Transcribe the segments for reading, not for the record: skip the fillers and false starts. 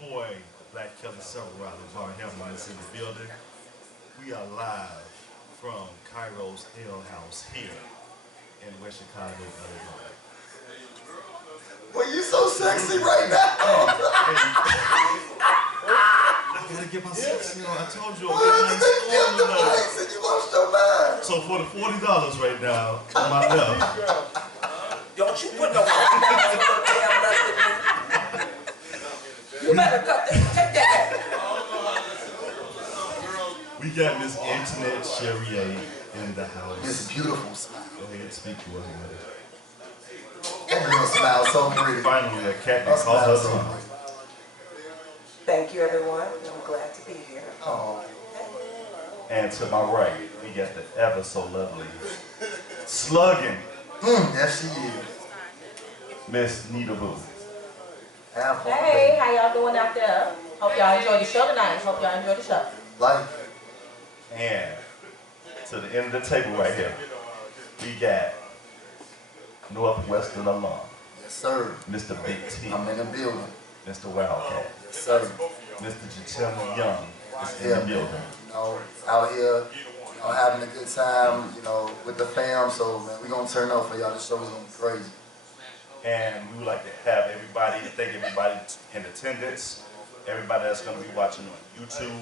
boy, Black Kelly Silverado, Bar Hamlin is in the building. We are live from Cairo's Ale House here in West Chicago, Illinois. Well, you so sexy right now. I gotta get my sex, I told you. Well, they give the place and you lost your mind. So for the $40 right now, on my left. Don't you put no damn left in me. You better cut this. Take that back. We got Miss Antoinette Cherrier in the house. It's beautiful smile. Go ahead, speak to us. That girl smiles so pretty. Finally, a cat that calls her son. Thank you, everyone. I'm glad to be here. Oh. And to my right, we got the ever so lovely slugging Yes, she is. Miss Nita Boo. Hey, how y'all doing out there? Hope y'all enjoyed the show tonight. Hope y'all enjoyed the show. Life. And to the end of the table right here, we got Northwestern alum, Yes, sir. Mr. Big T, I'm in the building. Mr. Wildcat, Yes, sir. Mr. Jachema Young is in the building. Out here, having a good time, with the fam. So, man, we're going to turn up for y'all. The show is going to be crazy. And we would like to have everybody, thank everybody in attendance, everybody that's going to be watching on YouTube,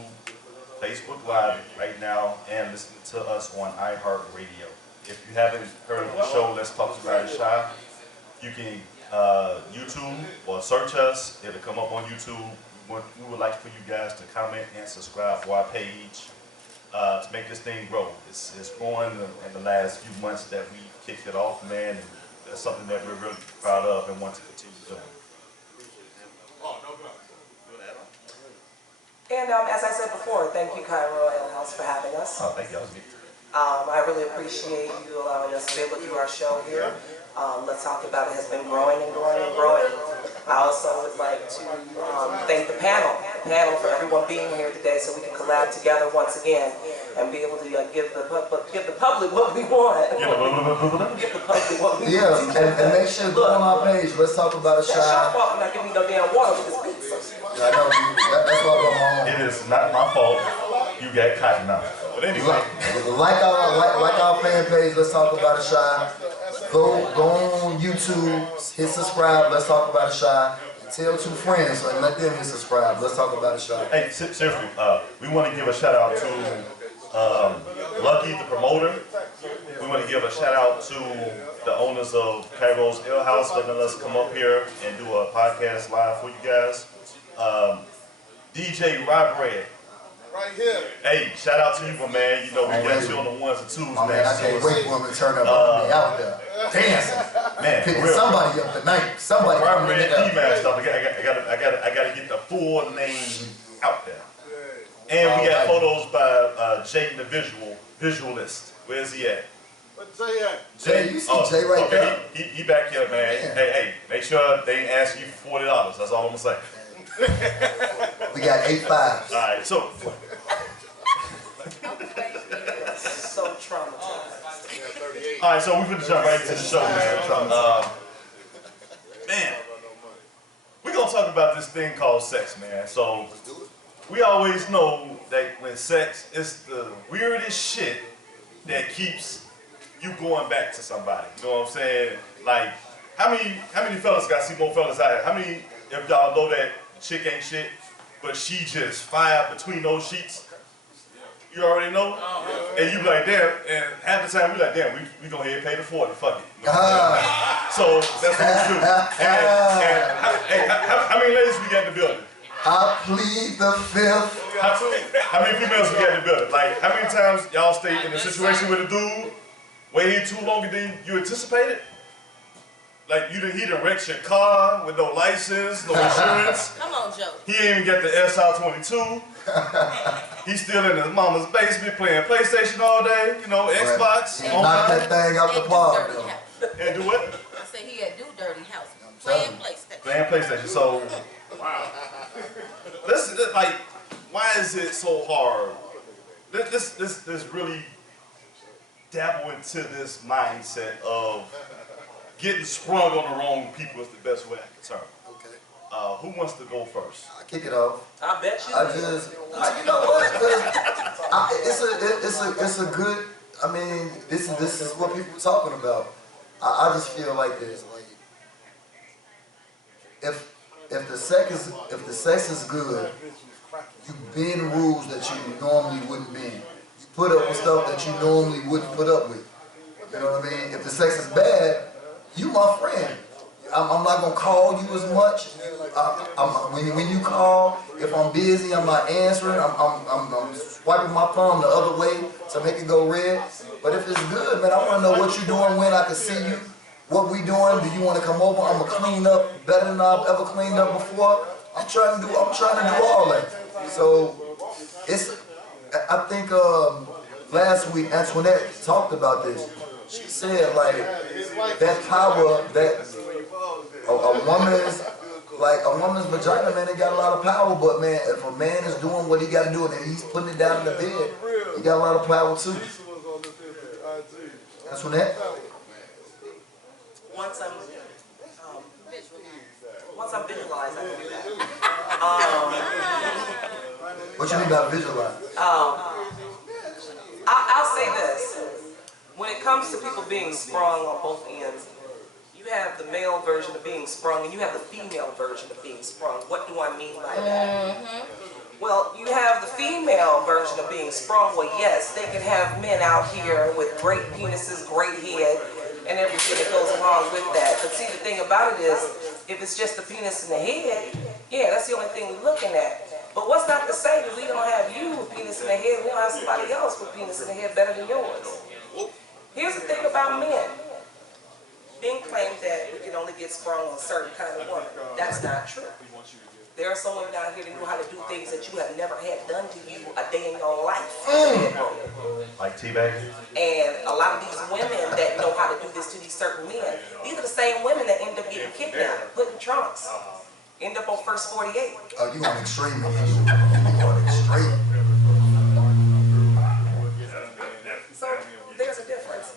Facebook Live right now, and listening to us on iHeartRadio. If you haven't heard of the show, Let's Talk About It Shy, you can YouTube or search us. It'll come up on YouTube. We would like for you guys to comment and subscribe to our page to make this thing grow. It's growing in the last few months that we kicked it off, man. And that's something that we're really proud of and want to continue doing. And as I said before, thank you, Cairo Ale House, for having us. Oh, thank you. I really appreciate you allowing us to be able to do our show here. Let's Talk About It has been growing and growing and growing. I also would like to thank the panel for everyone being here today so we can collab together once again and be able to give the public what we want. Give the public what we want. And make sure to go on our page. Let's Talk About It Shy. That's your fault for not giving me no damn water with this pizza. I know. That's why I'm home. It is not my fault. You got cotton out. But anyway. Like our fan page, Let's Talk About It Shy. Go on YouTube, hit subscribe, Let's Talk About It Shy. And tell 2 friends and let them hit subscribe. Let's Talk About It Shy. Hey, seriously, we want to give a shout out to Lucky, the promoter. We want to give a shout out to the owners of Cairo's Ale House, letting us come up here and do a podcast live for you guys. DJ Rob Red. Right here. Hey, shout out to you, my man. We got you on the ones and twos, My man, I can't wait for him to turn up on me out there. Dancing. Man, picking somebody up tonight. Somebody Rob Red up. D-Man stuff. I gotta get the full name out there. And we got photos by Jay the visualist. Where's he at? What's Jay at? Jay, you see Jay right there. He back here, man. Hey, make sure they ain't asking you for $40. That's all I'm gonna say. We got 8 fives. All right, so. So traumatized. All right, so we're gonna jump right into the show, man. Man, we're gonna talk about this thing called sex, man. So we always know that when sex is the weirdest shit that keeps you going back to somebody. You know what I'm saying? Like, how many fellas got see more fellas out here? How many if y'all know that chick ain't shit, but she just fire between those sheets? You already know? And you be like, damn, and half the time we like, damn, we go ahead and pay the 40, fuck it. You know so that's what we do. And how many ladies we got in the building? I plead the 5th. How many females we got in the building? Like, how many times y'all stay in a situation with a dude waiting too longer than you anticipated? Like, he done wrecked your car with no license, no insurance. Come on, Joe. He ain't even got the SR22. He's still in his mama's basement playing PlayStation all day, Xbox. Knock that thing out the park. And do what? I said he had do dirty house. Playing PlayStation. Playing PlayStation. So, wow. Like, why is it so hard? This really dabble into this mindset of getting sprung on the wrong people is the best way I can term it. Okay. Who wants to go first? I kick it off. I bet you. You know what? It's a good. I mean, this is what people are talking about. I just feel like this. Like, if the sex is good, you bend rules that you normally wouldn't bend. You put up with stuff that you normally wouldn't put up with. You know what I mean? If the sex is bad, you my friend. I'm not gonna call you as much. When you call, if I'm busy, I'm not answering. I'm swiping my thumb the other way to make it go red. But if it's good, man, I want to know what you're doing, when I can see you, what we doing. Do you want to come over? I'm gonna clean up better than I've ever cleaned up before. I'm trying to do all that. So I think last week Antoinette talked about this. She said like that power that a woman's vagina, man, they got a lot of power, but man, if a man is doing what he got to do and he's putting it down in the bed, he got a lot of power too. Antoinette? Once I'm visualized, I can do that. What you mean by visualize? I'll say this. When it comes to people being sprung on both ends, you have the male version of being sprung and you have the female version of being sprung. What do I mean by that? Well, you have the female version of being sprung. Well, yes, they can have men out here with great penises, great head, and everything that goes along with that. But see, the thing about it is, if it's just the penis and the head, yeah, that's the only thing we're looking at. But what's not to say that we don't have you with penis in the head, we don't have somebody else with penis in the head better than yours. Here's the thing about men. Men claim that we can only get sprung on a certain kind of woman. That's not true. There are some women out here that know how to do things that you have never had done to you a day in your life. Like teabagging? And a lot of these women that know how to do this to these certain men, these are the same women that end up getting kidnapped, put in trunks, end up on first 48. Oh, you on extreme, man. You on extreme. So there's a difference.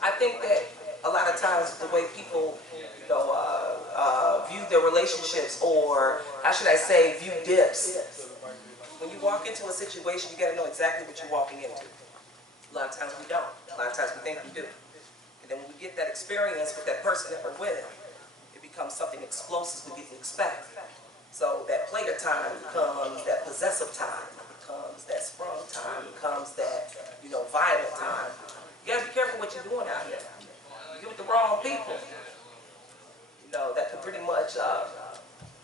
I think that a lot of times the way people, view their relationships, or how should I say, view dips. When you walk into a situation, you got to know exactly what you're walking into. A lot of times we don't. A lot of times we think we do. And then when we get that experience with that person that we're with, it becomes something explosive we didn't expect. So that player time becomes that possessive time, becomes that sprung time, becomes that, violent time. You got to be careful what you're doing out here. You get with the wrong people, that could pretty much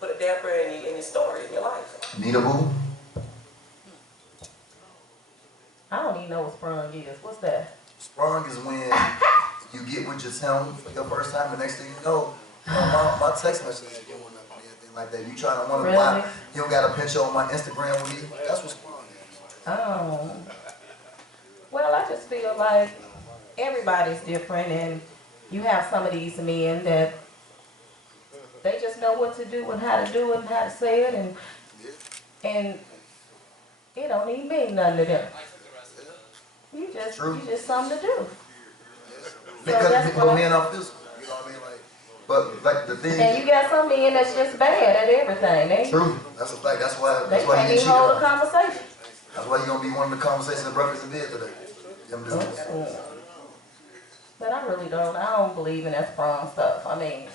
put a damper in your story, in your life. Nita Boo? I don't even know what sprung is. What's that? Sprung is when you get with your sound for your first time, the next thing you know, my text messages are going up and everything like that. You trying to wonder why you don't got a picture on my Instagram with me? That's what sprung is. Oh. Well, I just feel like everybody's different, and you have some of these men that they just know what to do and how to do it and how to say it, and it don't even mean nothing to them. You just something to do. Because men are physical, you know what I mean? But like the thing. And you got some men that's just bad at everything. True, that's a fact. That's why they you can't get even hold a conversation. That's why you're gonna be one of the conversations of breakfast in bed today. Them dudes. But I really don't. I don't believe in that sprung stuff. I mean,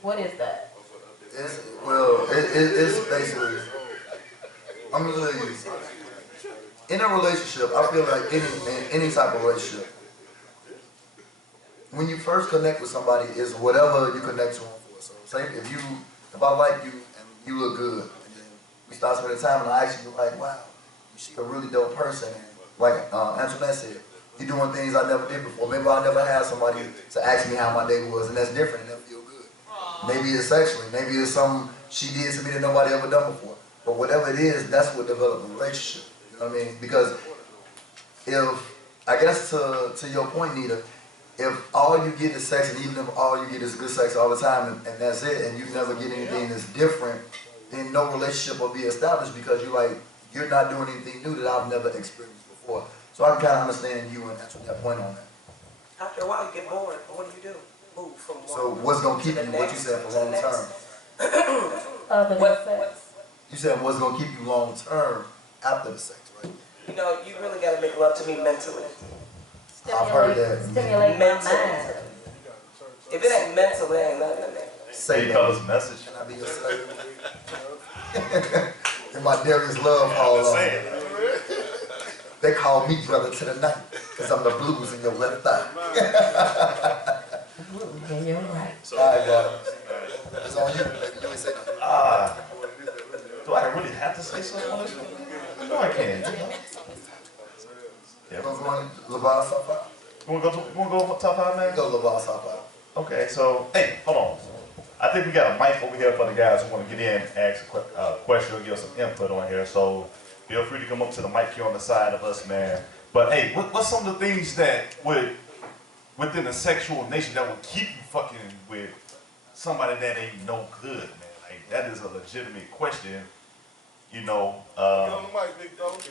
what is that? It's basically. I'm gonna tell you. In a relationship, I feel like any type of relationship, when you first connect with somebody, is whatever you connect to them for. So, say if I like you and you look good, and then we start spending time, and I actually like, wow, you're a really dope person. And like Antoinette said, you're doing things I never did before. Maybe I never had somebody to ask me how my day was, and that's different, and that feel good. Maybe it's sexually, maybe it's something she did to me that nobody ever done before. But whatever it is, that's what developed a relationship. You know what I mean? Because I guess to your point, Nita, if all you get is sex, and even if all you get is good sex all the time, and that's it, and you never get anything that's different, then no relationship will be established, because you're not doing anything new that I've never experienced before. So I can kind of understand you and answer that point on that. After a while, you get bored. What do? Move from one. So what's gonna keep you? What you said for long term? Other than sex. You said what's gonna keep you long term after the sex, right? You know, you really gotta make love to me mentally. I've heard that. Stimulate my mind. If it ain't mental, it ain't nothing to me. Say He that. called us a message. Can I be your slave? In my Darius Love Hall, Saying. they call me brother to the night, because I'm the blues in your left thigh. Yeah, you're right. All right, brother. It's on you, baby. You ain't say nothing. Do I really have to say something on this one? No, I can't. Yeah. You gonna go in LeVar top 5? You wanna go top 5, man? Go LeVar top 5. Okay, so, hey, hold on. I think we got a mic over here for the guys who want to get in and ask a question or give us some input on here. So feel free to come up to the mic here on the side of us, man. But hey, what's some of the things that would, within the sexual nation, that would keep you fucking with somebody that ain't no good, man? Like, that is a legitimate question, you know. Get on the mic, big dog.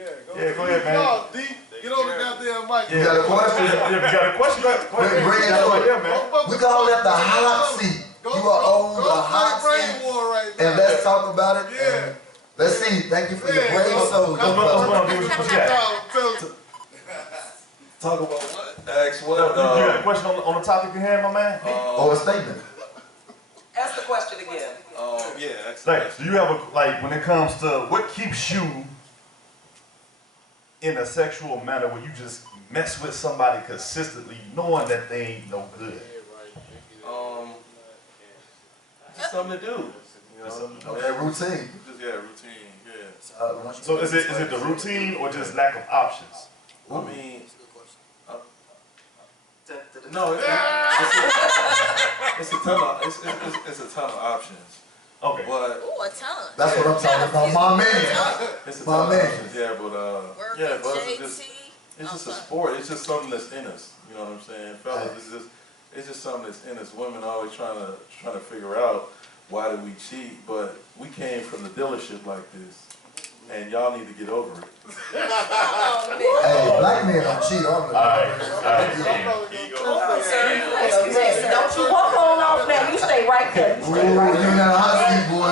Yeah, go ahead, man. No, D, get on the goddamn mic. You got a question? Yeah, you got a question? Go ahead. Bring it Right up. here, man. We call that the hot seat. You are on the hot brain seat. war right now. And let's talk about it. Yeah. And let's see. Thank you for your Yeah, brave go. soul. What's going on, dude? What you got? Talk about what? Ask what? You got a question on the topic you had, my man? Or a statement. Ask the question again. Yeah, ask Like, do you have a, like, when it comes to what keeps you in a sexual manner where you just mess with somebody consistently knowing that they ain't no good? Just something to do. You know, Okay, routine. Just routine. Yeah. So is it the routine or just lack of options? I mean, No, it's a ton of it's a ton of options. Okay. But Ooh, a ton. That's what I'm talking about, my man. it's a My ton of man. options. Yeah, but Work but JT. it's just a sport. It's just something that's in us. You know what I'm saying, fellas? It's just something that's in us. Women always trying to figure out why do we cheat, but we came from the dealership like this, and y'all need to get over it. Hey, black men don't cheat on me. Alright. Don't you walk on off now. You stay right there. You Ooh, stay you right in that hot seat, boy. I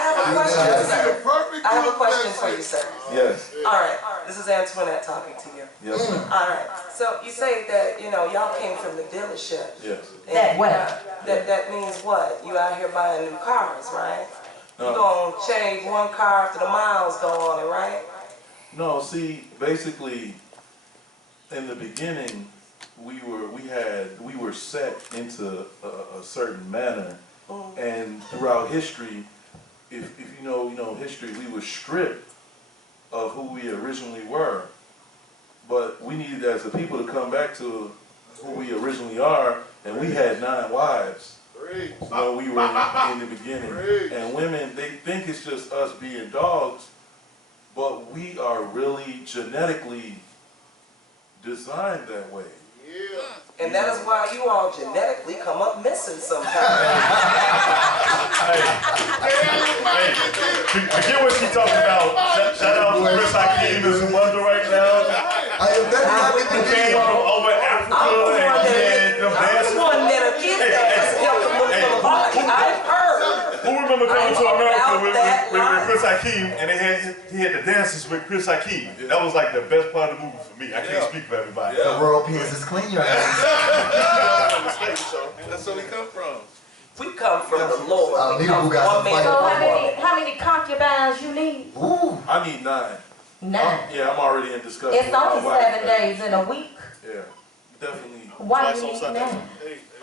have a question, sir. Perfect. I have a question for you, sir. Yes. All right, this is Antoinette talking to you. Yes. Ma'am. All right, so you say that, you know, y'all came from the dealership. Yes. That way. That means what? You out here buying new cars, right? You No. gonna change one car after the miles go on it, right? No, see, basically, in the beginning, we were set into a certain manner, and throughout history, if you know history, we were stripped of who we originally were. But we needed, as a people, to come back to who we originally are, and we had 9 wives. When we were in the beginning, and women, they think it's just us being dogs, but we are really genetically designed that way. And that is why you all genetically come up missing sometimes. Hey, forget what she talking about. Shout out to Chris Hakeem and Zumunda right now. Who came from over Africa and them I'm the dancing. one that'll get that. I've heard. Who remember coming to I know America about with that Chris Hakeem, and he had the dances with Chris Hakeem. That was like the best part of the movie for me. I can't speak for everybody. The world penis is clean, your ass. That's where we come from. We come from the Lord. We Neither come who got from some one fight. man. So how many concubines you need? Ooh. I need 9. 9. Yeah, I'm already in discussion. It's with my only wife. 7 days in a week. Yeah, definitely. Why you need 9?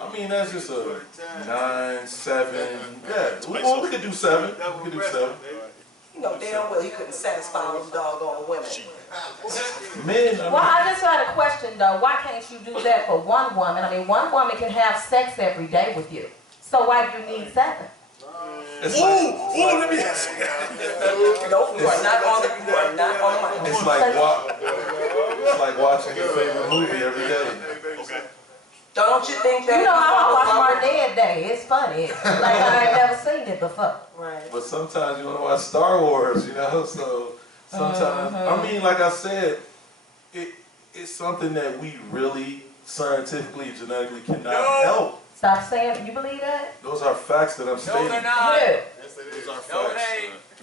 I mean, that's just a 9, 7. Yeah, we could do 7. We could do 7. You know damn well he couldn't satisfy them doggone women. Men, Well, I just had a question though. Why can't you do that for one woman? I mean, one woman can have sex every day with you. So why do you need 7? it's like, let me ask you. Nope, you are not on the mic. it's like watching your favorite movie every day. Don't you think that? You know how I watch Marnette Day. It's funny. Like I ain't never seen it before. Right. But sometimes you want to watch Star Wars, you know. So sometimes, I mean, like I said, it's something that we really scientifically, genetically cannot help. Stop saying, you believe that? Those are facts that I'm stating. Yeah. Those are facts.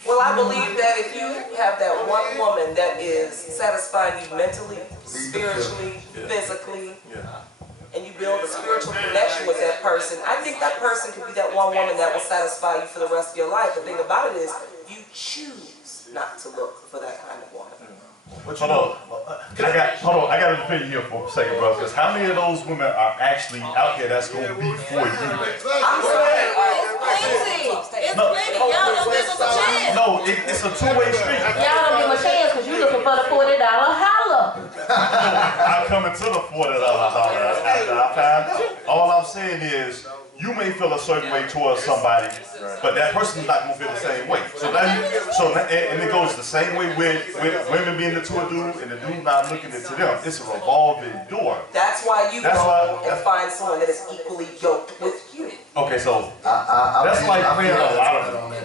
Well, I believe that if you have that one woman that is satisfying you mentally, spiritually, physically, and you build a spiritual connection with that person, I think that person could be that one woman that will satisfy you for the rest of your life. The thing about it is, you choose not to look for that kind of woman. Hold on. I got an opinion here for a second, bro. Because how many of those women are actually out here that's going to be for you? I'm saying, It's plenty. Y'all don't give them a chance. No, it's a two-way street. Y'all don't give them a chance because you looking for the $40 holla. I'm coming to the $40 holler after I find out. All I'm saying is, you may feel a certain way towards somebody, but that person's not gonna feel the same way. And it goes the same way with women being into a dude and the dude not looking into them. It's a revolving door. that's why you go and find someone that is equally yoked with you. Okay, so I that's like I playing a lot of on that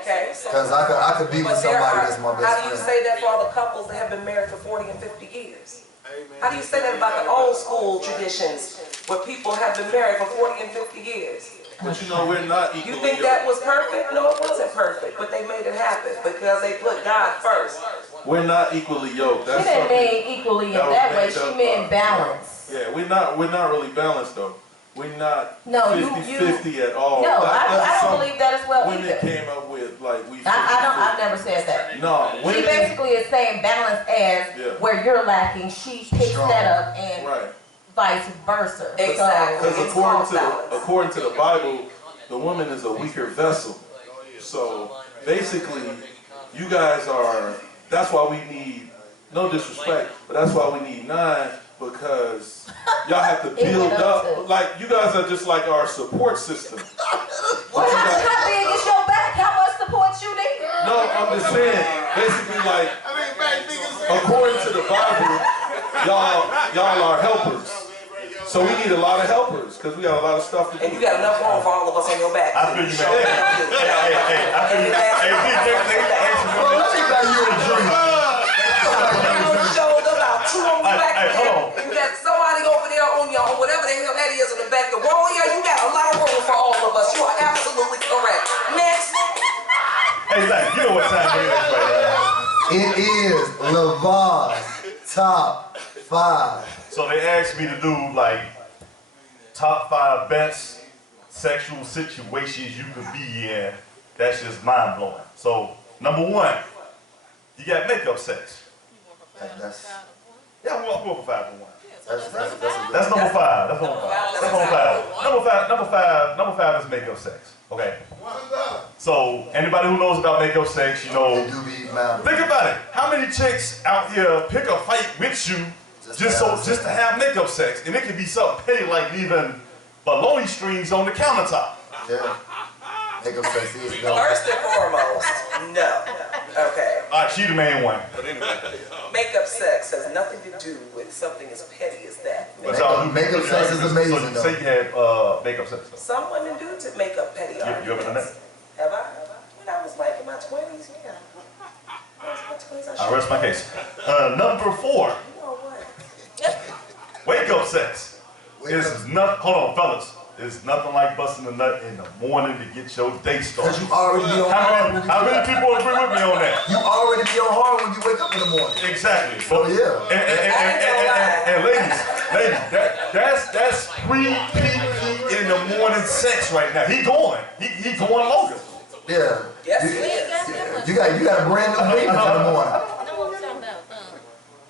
Okay, so because I could be with but there somebody that's my how best do you friend. say that for all the couples that have been married for 40 and 50 years? How do you say that about the old school traditions where people have been married for 40 and 50 years? But you know, we're not equally You think that was perfect? No, it wasn't perfect, but they made it happen because they put God first. We're not equally yoked. She That's didn't something. mean equally in that was that way. made She up meant by- balance. Yeah, we're not really balanced though. We're not No, 50-50 at all. No, I don't something believe that as well women either. came up with, like we. I've never said that. No, She women. basically is saying balance as Yeah. where you're lacking, she picks Strong. that up and Right. vice versa. Exactly. Because It's called balance. according to the Bible, the woman is a weaker vessel. So basically, you guys are. That's why we need. No disrespect, but that's why we need 9 because y'all have to build up. Like you guys are just like our support system. Well, how big is your back? How much support you need? No, I'm just saying. Basically, like according to the Bible, y'all are helpers. So we need a lot of helpers because we got a lot of stuff to do. And you got enough room for all of us on your back. I feel you, man. Hey, I feel you. Bro, let me buy you a drink. On your shoulder, about 2 on the back. Hey, hold on. You got somebody over there on your, whatever the hell that is in the back. The wall here, you got a lot of room for all of us. You are absolutely correct. Next. Hey, Thang, you know what time it is right now. It is Lavon's top 5. So they asked me to do like top 5 best sexual situations you could be in. That's just mind blowing. So number 1, you got makeup sex. That's Yeah, we'll go for 5 for 1. that's That's number 5. That's number 5. That's number 5. Number 5 is makeup sex. Okay. So anybody who knows about makeup sex, you They know. do be mad. Think about it. How many chicks out here pick a fight with you just to have makeup sex, and it could be something petty like leaving bologna strings on the countertop. Yeah. Makeup sex is dope. First and foremost, no. Okay. All right, she the main one. Makeup sex has nothing to do with something as petty as that. But y'all do Makeup sex is amazing, So you though. say you had makeup sex. Some women do to make up petty You ever done that? Have I? When I was like in my 20s, yeah. When I was in my 20s, I rest my case. Number 4, You know what? wake up sex. It's not. Hold on, fellas. It's nothing like busting a nut in the morning to get your day started. Because you already be on hard when you How wake many up. people agree with me on that? You already be on hard when you wake up in the morning. Exactly. Oh, yeah. And ladies, that's pre-peak in the morning sex right now. He going longer. Yeah. Yes, You- it is. You got a brand new baby in the morning. No, I'm talking about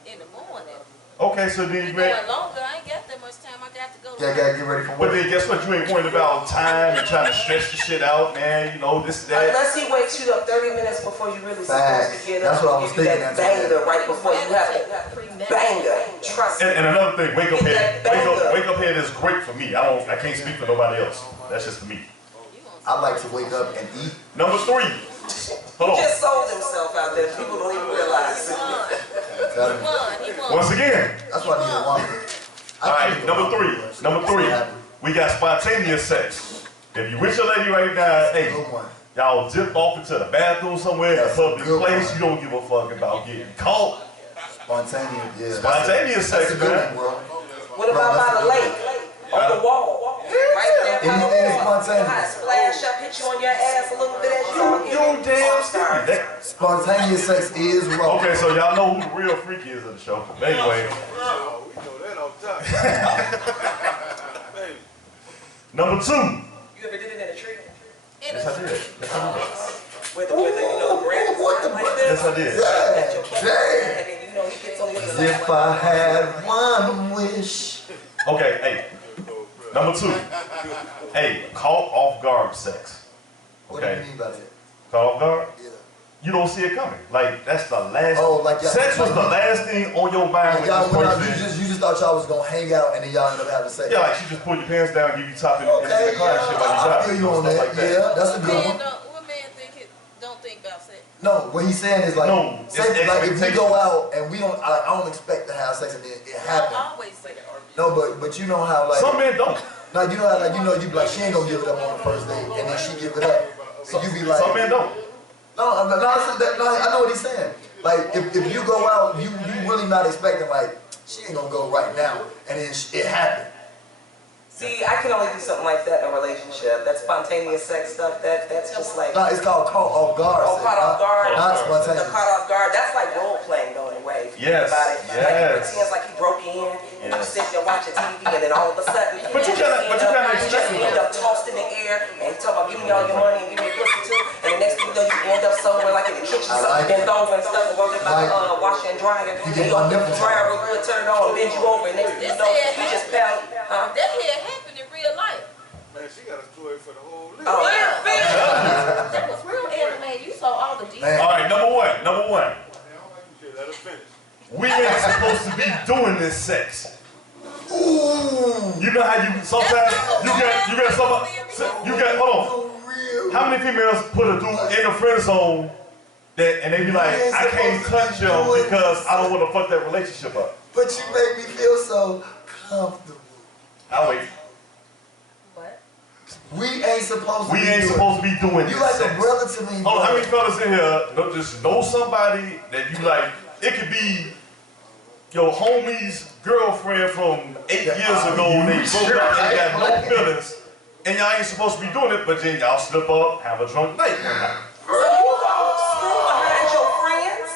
in the morning. Okay, so then you Going ready. longer, I ain't got that much time. I got to go. Yeah, gotta get ready for But work. then guess what? You ain't worried about time and trying to stretch the shit out, man. You know, this, that. Unless he wakes you up 30 minutes before you really supposed Facts. to get That's up. what I was give you thinking that at the banger right before you have to. Banger. Trust me. And another thing, wake up Get head. that banger. Wake up head is great for me. I can't speak for nobody else. That's just for me. I like to wake up and eat. Number 3. Hold on. Just sold himself out there. People don't even realize. Tell me. He won. Once again. That's why I need a woman. All right, number 3. We got spontaneous sex. If you with your lady right now, hey, Good one. y'all dip off into the bathroom somewhere in a That's a public good place. one. You don't give a fuck about getting caught. Spontaneous, yeah. Spontaneous That's sex, a good man. one, bro. What about by the lake? On the wall. Right there Anything You know how it spontaneous. splash up, hit you on your ass a little bit as you walk in. You damn stupid. Spontaneous sex is wrong. Okay, so y'all know who the real freak is of the show. But anyway, Oh, we know that off top. Baby. number 2. You ever did it in a tree? Yes, I did. Yes, I did. With the branches like this? Yes, I did. Yeah, damn. And then, you know, he gets on the other As side. if I had one wish. Okay, hey. Number 2. Hey, caught off guard sex. What do you Okay, mean by that? caught off guard. Yeah. You don't see it coming. Like that's the last. Oh, like y'all- sex was the last thing on your mind with Y'all this went out, person. you just thought y'all was gonna hang out and then y'all ended up having sex. Yeah, like she just pull your pants down, give you top in the Okay, car and shit like I that. feel you on Stuff that. like that. Yeah, that's a good one. What man don't think about sex? No, what he's saying is like, No, it's sex, like if we expectations. go out and we don't, I don't expect to have sex and then it I happens. always say that. No, but you know how like, Some men don't. now you know how like you be like she ain't gonna give it up on the first date and then she give it up. So you be like, Some men don't. no, I know what he's saying. Like if you go out, you really not expecting like she ain't gonna go right now and then it happened. See, I can only do something like that in a relationship. That spontaneous sex stuff, that's just like... No, it's called caught off guard. Oh, caught off guard. Not The spontaneous. caught off guard, that's like role playing though in a way. If you Yes, think about it. Like he yes. pretends like he broke in and you Yes. sitting there watching TV and then all of a sudden But you kinda expect it, end up tossed in the air and you talk about give me all your money and give me a pussy too. And the next thing you know you end up somewhere like in the kitchen, I something like bent over and stuff and working by the washer and dryer. You And get you my go nipples. dryer real good, turn it on, bend you over and next thing you know you just fell. Huh? That had happened in real life. Man, she got a story for the whole list. Oh, Yeah, yeah. that was real anime. You saw all the Man. details. All right, number 1. Number 1. Shit, let her finish. We ain't supposed to be doing this sex. Ooh. You know how you sometimes you get hold on. How many females put a dude in the friend zone that and they be like, I can't touch you because I don't want to fuck that relationship up. But you make me feel so comfortable. I'll wait. What? We ain't supposed to We be ain't doing supposed to be doing You this like sex. a brother to me. Hold on, how bro. many fellas in here just know somebody that you like? It could be your homie's girlfriend from 8 years ago. They broke up and got no feelings, and y'all ain't supposed to be doing it. But then y'all slip up, have a drunk night one night. So you gonna screw behind your friends?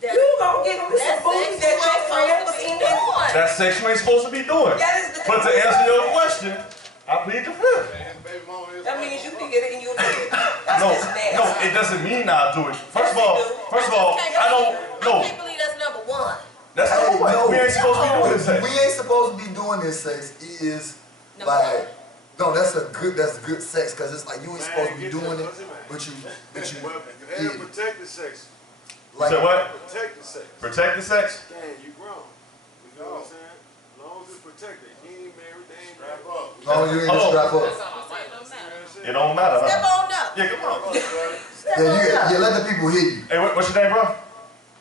You gonna get with some booty that your friend was in there? That's sex you ain't supposed to be doing. That is the But to answer your question, I plead the fifth. That means you can get it and you'll do it. That's No, just nasty. no, it doesn't mean I'll do it. First of all, I don't. I No, can't believe that's number 1. that's not what No. we ain't supposed to be doing this sex. We ain't supposed to be doing this sex. It is Number like, no, that's good sex because it's like you ain't supposed to be doing it, but you You had did to it. protect the sex. Like, Say what? Protect the sex. Protect the sex? Damn, you grown. You know what I'm saying? As long as it's protected. You ain't married, they ain't strap up. as long as you ain't Hello. strap up. It don't matter, Step huh? on up. Yeah, come on. Yeah, let the people hear you. Hey, what's your name, bro?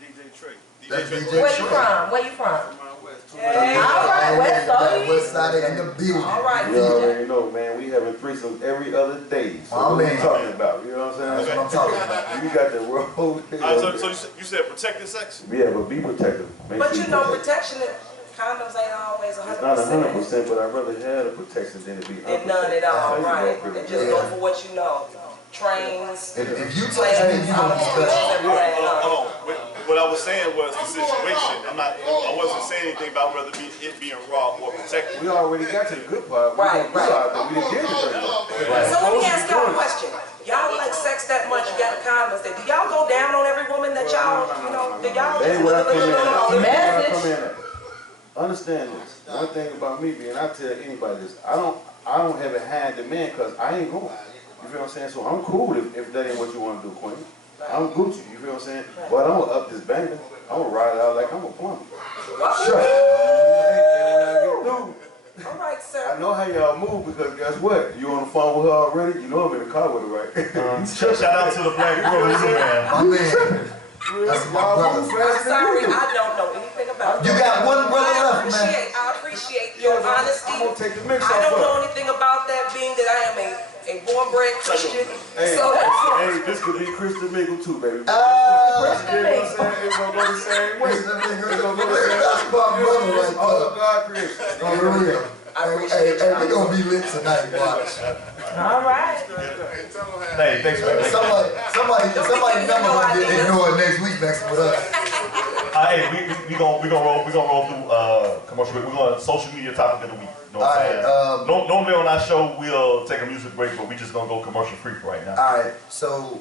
DJ Trey. That's DJ Where you Trey. from? Where you from? Mount West. Hey. All right, West That West Side. side in the building. All right. You already know, man, we having threesomes every other day. So Oh, what man. we talking about? You know what I'm That's saying? what I'm talking about. You got the road. So you said protected sex? Yeah, but be protective. Make But sure you know, protect. protection, condoms ain't always It's not 100%. 100%, but I'd rather have a protection than to be And none at all, unprotected. right? So you And just go for what you know. Trains, If you touch me, you gonna be special. everything. Hold on. What I was saying was the situation. I wasn't saying anything about whether it being raw or protected. We already got to the good part. Right, We right. that we didn't get to the good part. So let me ask y'all a question. Y'all like sex that much, you got a condoms there. Do y'all go down on every woman that y'all, you know, do y'all That ain't what I come in at. Message. That's what I come in at. Understand this. One thing about me being, I tell anybody this, I don't have a hand in man because I ain't going. You feel what I'm saying? So I'm cool if that ain't what you want to do, Queen. I'm Gucci, you feel what I'm saying? But I'm gonna up this banger. I'm gonna ride it out like I'm a plumber. Sure. All right, I sir. know how y'all move because guess what? You on the phone with her already? You know I'm in the car with her, right? Shout out to the black girl, man. My man. That's my Y'all brother. move I'm faster sorry, than we do. I don't know anything about You got one brother left, man. I appreciate your honesty. I'm gonna take the mix I off don't her. know anything about that, being that I am a born-bred Christian. Hey, So that's hey, this could be Christian Mingle too, baby. Ah, You know what I'm saying? It's gonna go the same way. It's gonna go the same way. That's my brother right All there. of God creation. On the real. I Hey, appreciate hey, we you. gonna be lit tonight, watch. All right. Hey, thanks, man. Somebody number gonna get ignored next week messing with us. Hey, we gonna roll through commercial break. We're gonna social media topic of the week. You know what I'm saying? Normally on our show we'll take a music break, but we just gonna go commercial free for right now. Alright, so,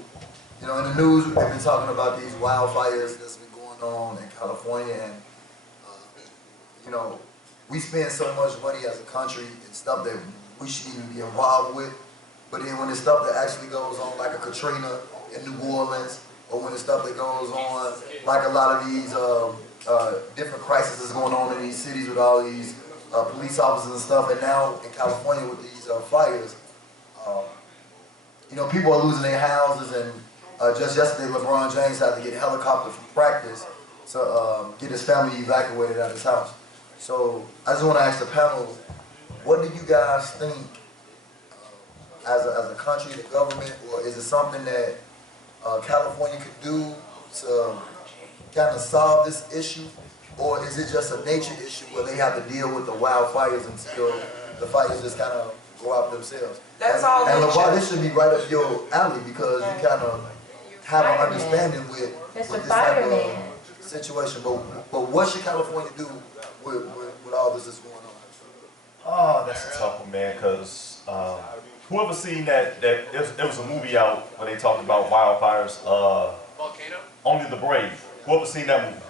you know, in the news, we've been talking about these wildfires that's been going on in California, and, you know, we spend so much money as a country and stuff that we shouldn't even be involved with, but then when it's stuff that actually goes on, like a Katrina in New Orleans, or when it's stuff that goes on, like a lot of these different crises that's going on in these cities with all these police officers and stuff, and now in California with these fires, you know, people are losing their houses, and just yesterday LeBron James had to get a helicopter from practice to get his family evacuated out of his house. So I just want to ask the panel, what do you guys think as a country, the government, or is it something that California could do to kind of solve this issue, or is it just a nature issue where they have to deal with the wildfires until the fires just kind of go out themselves? That's all And nature. LeVar, this should be right up your alley because you kind of have an understanding with It's this the type fireman. of situation. But what should California do with all this that's going on? Oh, that's a tough one, man, because whoever seen that there was a movie out where they talked about wildfires, Only the Brave. Whoever seen that movie?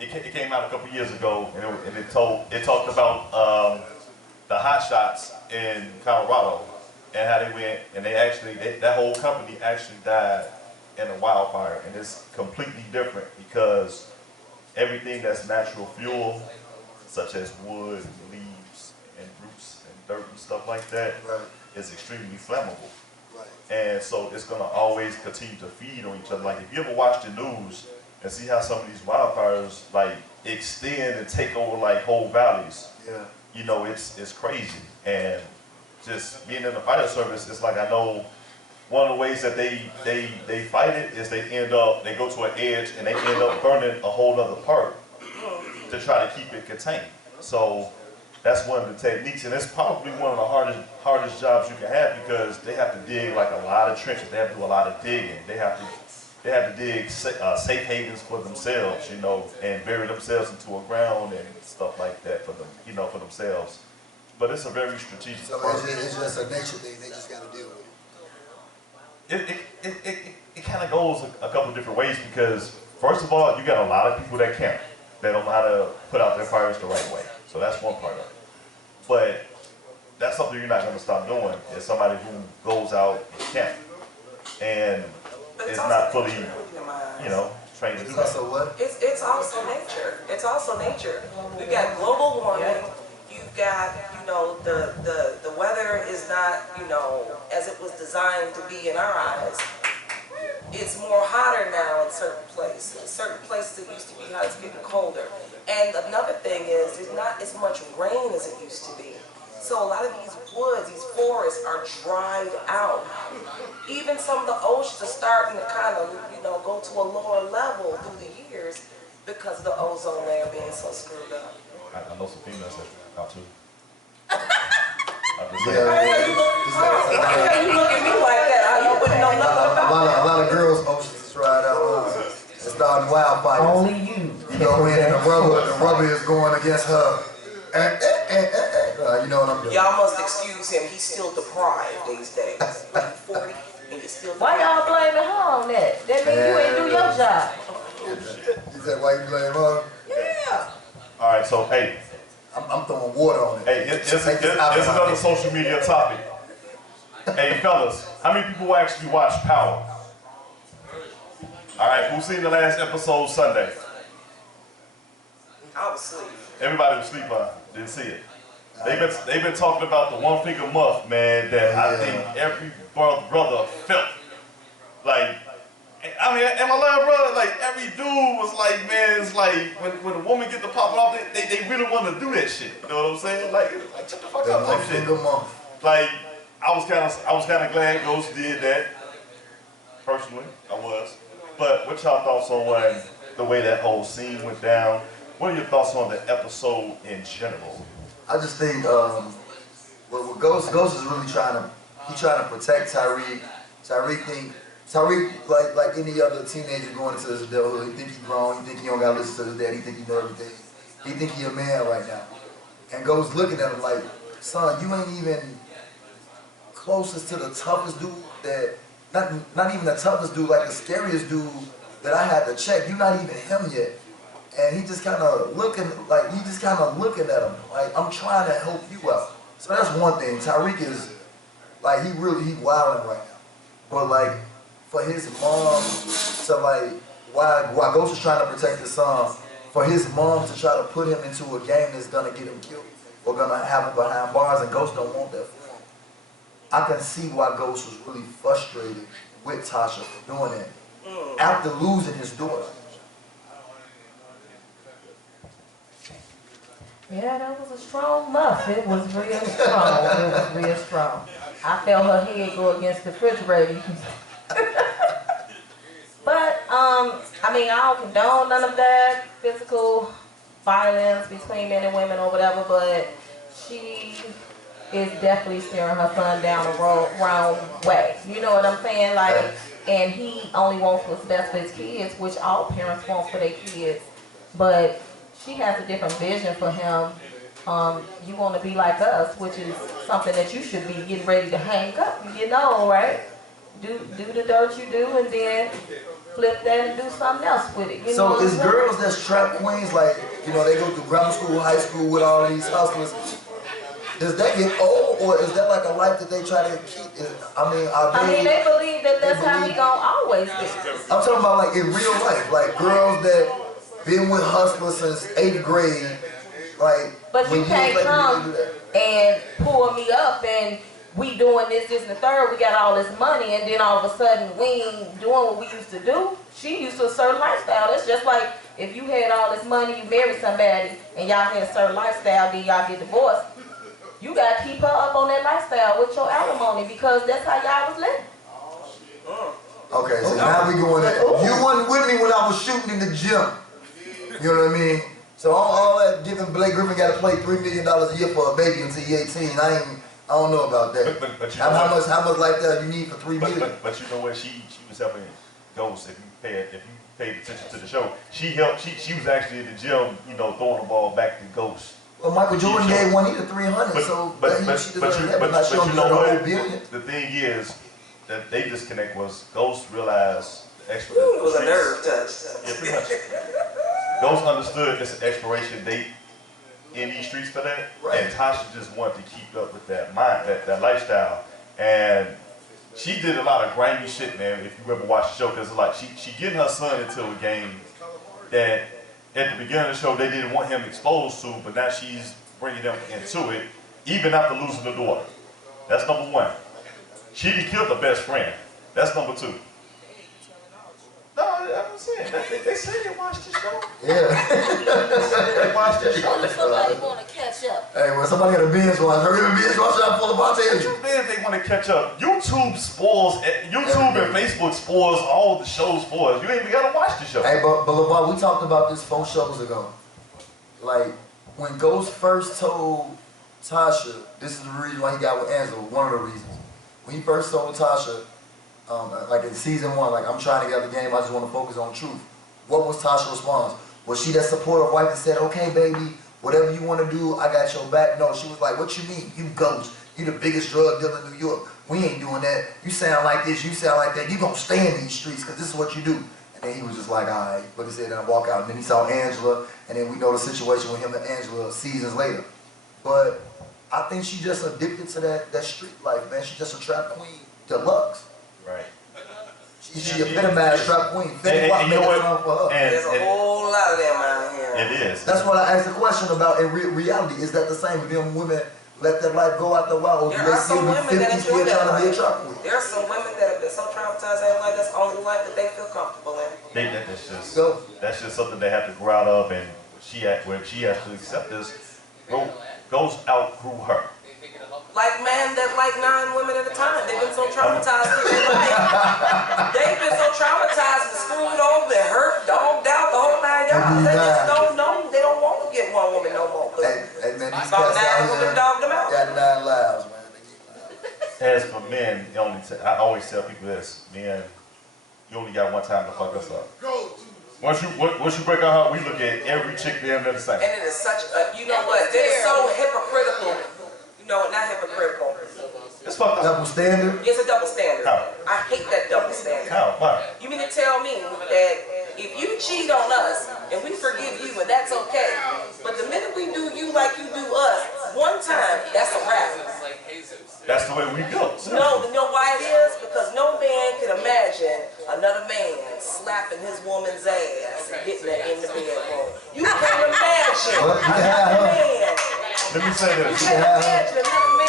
It came out a couple years ago, and it talked about the hot shots in Colorado and how they went, and that whole company actually died in a wildfire, and it's completely different because everything that's natural fuel, such as wood, leaves, and roots, and dirt and stuff like that, Right. is extremely flammable. Right. And so it's gonna always continue to feed on each other. Like if you ever watch the news and see how some of these wildfires like extend and take over like whole valleys, Yeah. you know, it's crazy. And just being in the fire service, it's like I know one of the ways that they fight it is they go to an edge and they end up burning a whole other part to try to keep it contained. So that's one of the techniques, and it's probably one of the hardest jobs you can have because they have to dig like a lot of trenches. They have to do a lot of digging. They have to dig safe havens for themselves, you know, and bury themselves into a ground and stuff like that for them, you know, for themselves. But it's a very strategic. So it's just a nature thing. They just got to deal with it. It kind of goes a couple different ways because first of all, you got a lot of people that camp. They don't know how to put out their fires the right way. So that's one part of it. But that's something you're not going to stop doing. Is somebody who goes out and camp and is not fully, you know, trained to do that. So what? It's also nature. It's also nature. We've got global warming. You've got, you know, the weather is not, you know, as it was designed to be in our eyes. It's more hotter now in certain places. Certain places it used to be hot, it's getting colder. And another thing is, there's not as much rain as it used to be. So a lot of these woods, these forests are dried out. Even some of the oceans are starting to kind of, you know, go to a lower level through the years because of the ozone layer being so screwed up. I know some females that out too. Yeah. You look at me like that, I wouldn't know nothing about A lot of girls' oceans is dried out. It's starting wildfires. Only you. You go in and the rubber is going against her. You know what I'm doing. Y'all must excuse him, he's still deprived these days. He's 40 and he's still Why y'all blaming her on that? That means you ain't do your job. Is that why you blame her? Yeah. All right, so hey, I'm throwing water on it. hey, it's another social media topic. Hey, fellas, how many people actually watch Power? All right, who seen the last episode Sunday? I was asleep. Everybody was asleep on, didn't see it. They've been talking about the one finger muff, man, that I think every brother felt. Like, I mean, am I lying, brother? Like, every dude was like, man, it's like, when a woman get the popping off, they really want to do that shit. You know what I'm saying? Like shut the fuck up type shit. Like, I was kind of glad Ghost did that. Personally, I was. But what y'all thoughts on the way that whole scene went down? What are your thoughts on the episode in general? I just think what Ghost is really trying to protect Tyreek. Tyreek like any other teenager going into his adulthood, he think he grown, he think he don't gotta listen to his dad, he think he know everything. He think he a man right now. And Ghost looking at him like, son, you ain't even closest to the toughest dude that, not even the toughest dude, like the scariest dude that I had to check. You're not even him yet. And he just kind of looking at him, like, I'm trying to help you out. So that's one thing. Tyreek is, like, he wilding right now. But like, for his mom to like, why Ghost is trying to protect his son, for his mom to try to put him into a game that's gonna get him killed or gonna have him behind bars, and Ghost don't want that for him. I can see why Ghost was really frustrated with Tasha for doing that after losing his daughter. Yeah, that was a strong muff. It was real strong. It was real strong. I felt her head go against the refrigerator. But, I mean, I don't condone none of that physical violence between men and women or whatever, but she is definitely steering her son down the wrong way. You know what I'm saying? Like, and he only wants what's best for his kids, which all parents want for their kids. But she has a different vision for him. You want to be like us, which is something that you should be getting ready to hang up. You get old, right? Do the dirt you do, and then flip that and do something else with it. You So know is girls that's trap queens, like, you know, they go through grammar school, high school with all these hustlers, does that get old, or is that like a life that they try to keep? They believe that that's how we gonna always be. I'm talking about like in real life, like girls that been with hustlers since 8th grade, like. But you can't come and pull me up and we doing this, and the third, we got all this money, and then all of a sudden we ain't doing what we used to do. She used to a certain lifestyle. That's just like if you had all this money, you married somebody, and y'all had a certain lifestyle, then y'all get divorced. You gotta keep her up on that lifestyle with your alimony, because that's how y'all was living. Okay, so now we going there. You wasn't with me when I was shooting in the gym. You know what I mean? So all that giving Blake Griffin got to play $3 million a year for a baby until he's 18. I don't know about that. But you how much lifestyle you need for $3 million? But you know what? She was helping Ghost. If you paid attention to the show, she was actually in the gym, you know, throwing the ball back to Ghost. Well, Michael Jordan gave Juanita 300, she deserved that, but not she don't deserve the whole billion. The thing is that they disconnect was Ghost realized the extra. It was a nerve touch. Yeah, pretty much. Ghost understood it's an expiration date in these streets for that, right. And Tasha just wanted to keep up with that that lifestyle, and she did a lot of grimy shit, man. If you ever watch the show, because like she getting her son into a game that at the beginning of the show they didn't want him exposed to, but now she's bringing them into it, even after losing the daughter. That's number one. She done killed her best friend. That's number two. No, I'm saying they say they watched the show. Yeah. They watched the show. Somebody want to catch up. Hey, when somebody got a binge watch, hurry up, binge watch that full of my What you mean if they want to catch up? YouTube and Facebook spoils all the shows for us. You ain't even got to watch the show. Hey, but LeVar, we talked about this 4 shows ago. Like, when Ghost first told Tasha, this is the reason why he got with Angela, one of the reasons. When he first told Tasha, like in season 1, like, I'm trying to get out the game, I just want to focus on truth. What was Tasha's response? Was she that supportive wife that said, okay, baby, whatever you want to do, I got your back? No, she was like, what you mean? You Ghost. You the biggest drug dealer in New York. We ain't doing that. You sound like this, you sound like that. You gonna stay in these streets because this is what you do. And then he was just like, all right, put his head down and walk out. And then he saw Angela, and then we know the situation with him and Angela seasons later. But I think she just addicted to that street life, man. She's just a trap queen deluxe. Right. She epitomized trap queen. And you know what? For her. There's a whole lot of them out here. It is. That's what I asked the question about in reality. Is that the same? Do them women let their life go out the wild? Or do they still be 50 still trying to be a trap queen? There are some women that have been so traumatized in life, that's the only life that they feel comfortable in. That's just something they have to grow out of, and she has to accept this. Ghost outgrew her. Like, man, that like 9 women at a time. They've been so traumatized in their life. They've been so traumatized and screwed over and hurt, dogged out, the whole 9 yards. They just don't know. They don't want to get one woman no more. Hey, man, these About down here. dogged them out. Got 9 lives, man. As for men, I always tell people this: men, you only got one time to fuck us up. Once you break our heart, we look at every chick damn near the same. And it is such a, you know what, that is so hypocritical. You know, not hypocritical. It's fucked up. Double standard. It's a double standard. How? I hate that double standard. How? Why? You mean to tell me that if you cheat on us and we forgive you and that's okay, but the minute we do you like you do us, one time, that's a wrap. That's the way we go. No, you know why it is? Because no man can imagine another man slapping his woman's ass and getting her in the bedroom. You can't imagine another man. Let me say You this. can't imagine another man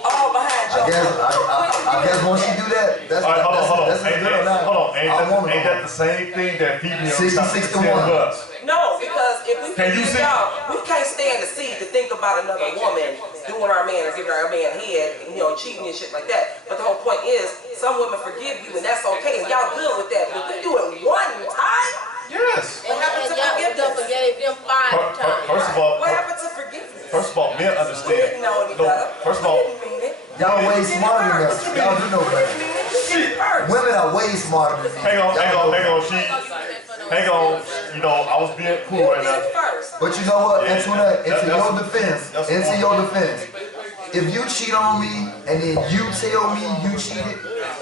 all behind your I guess once you do that, that's All right, hold on. that's good. Ain't that the same thing that females 66 to 1. us? No, because if we Can you see? y'all, we can't stand to see to think about another woman doing our man or giving our man head, you know, cheating and shit like that. But the whole point is, some women forgive you and that's okay, and y'all good with that. But if we do it one time, Yes. what happened to y'all don't forgiveness? forget them 5 times. First of all, What happened to forgiveness? first of all, men We understand. didn't know any No, better. first of all, I didn't mean it. Y'all way smarter than us. Y'all do know better. You did it first. Women are way smarter than us. hang on. Hang on. You know, I was being cool You right did now. it first. But you know what? Yeah, Antoinette, that's- into your defense, if you cheat on me and then you tell me you cheated,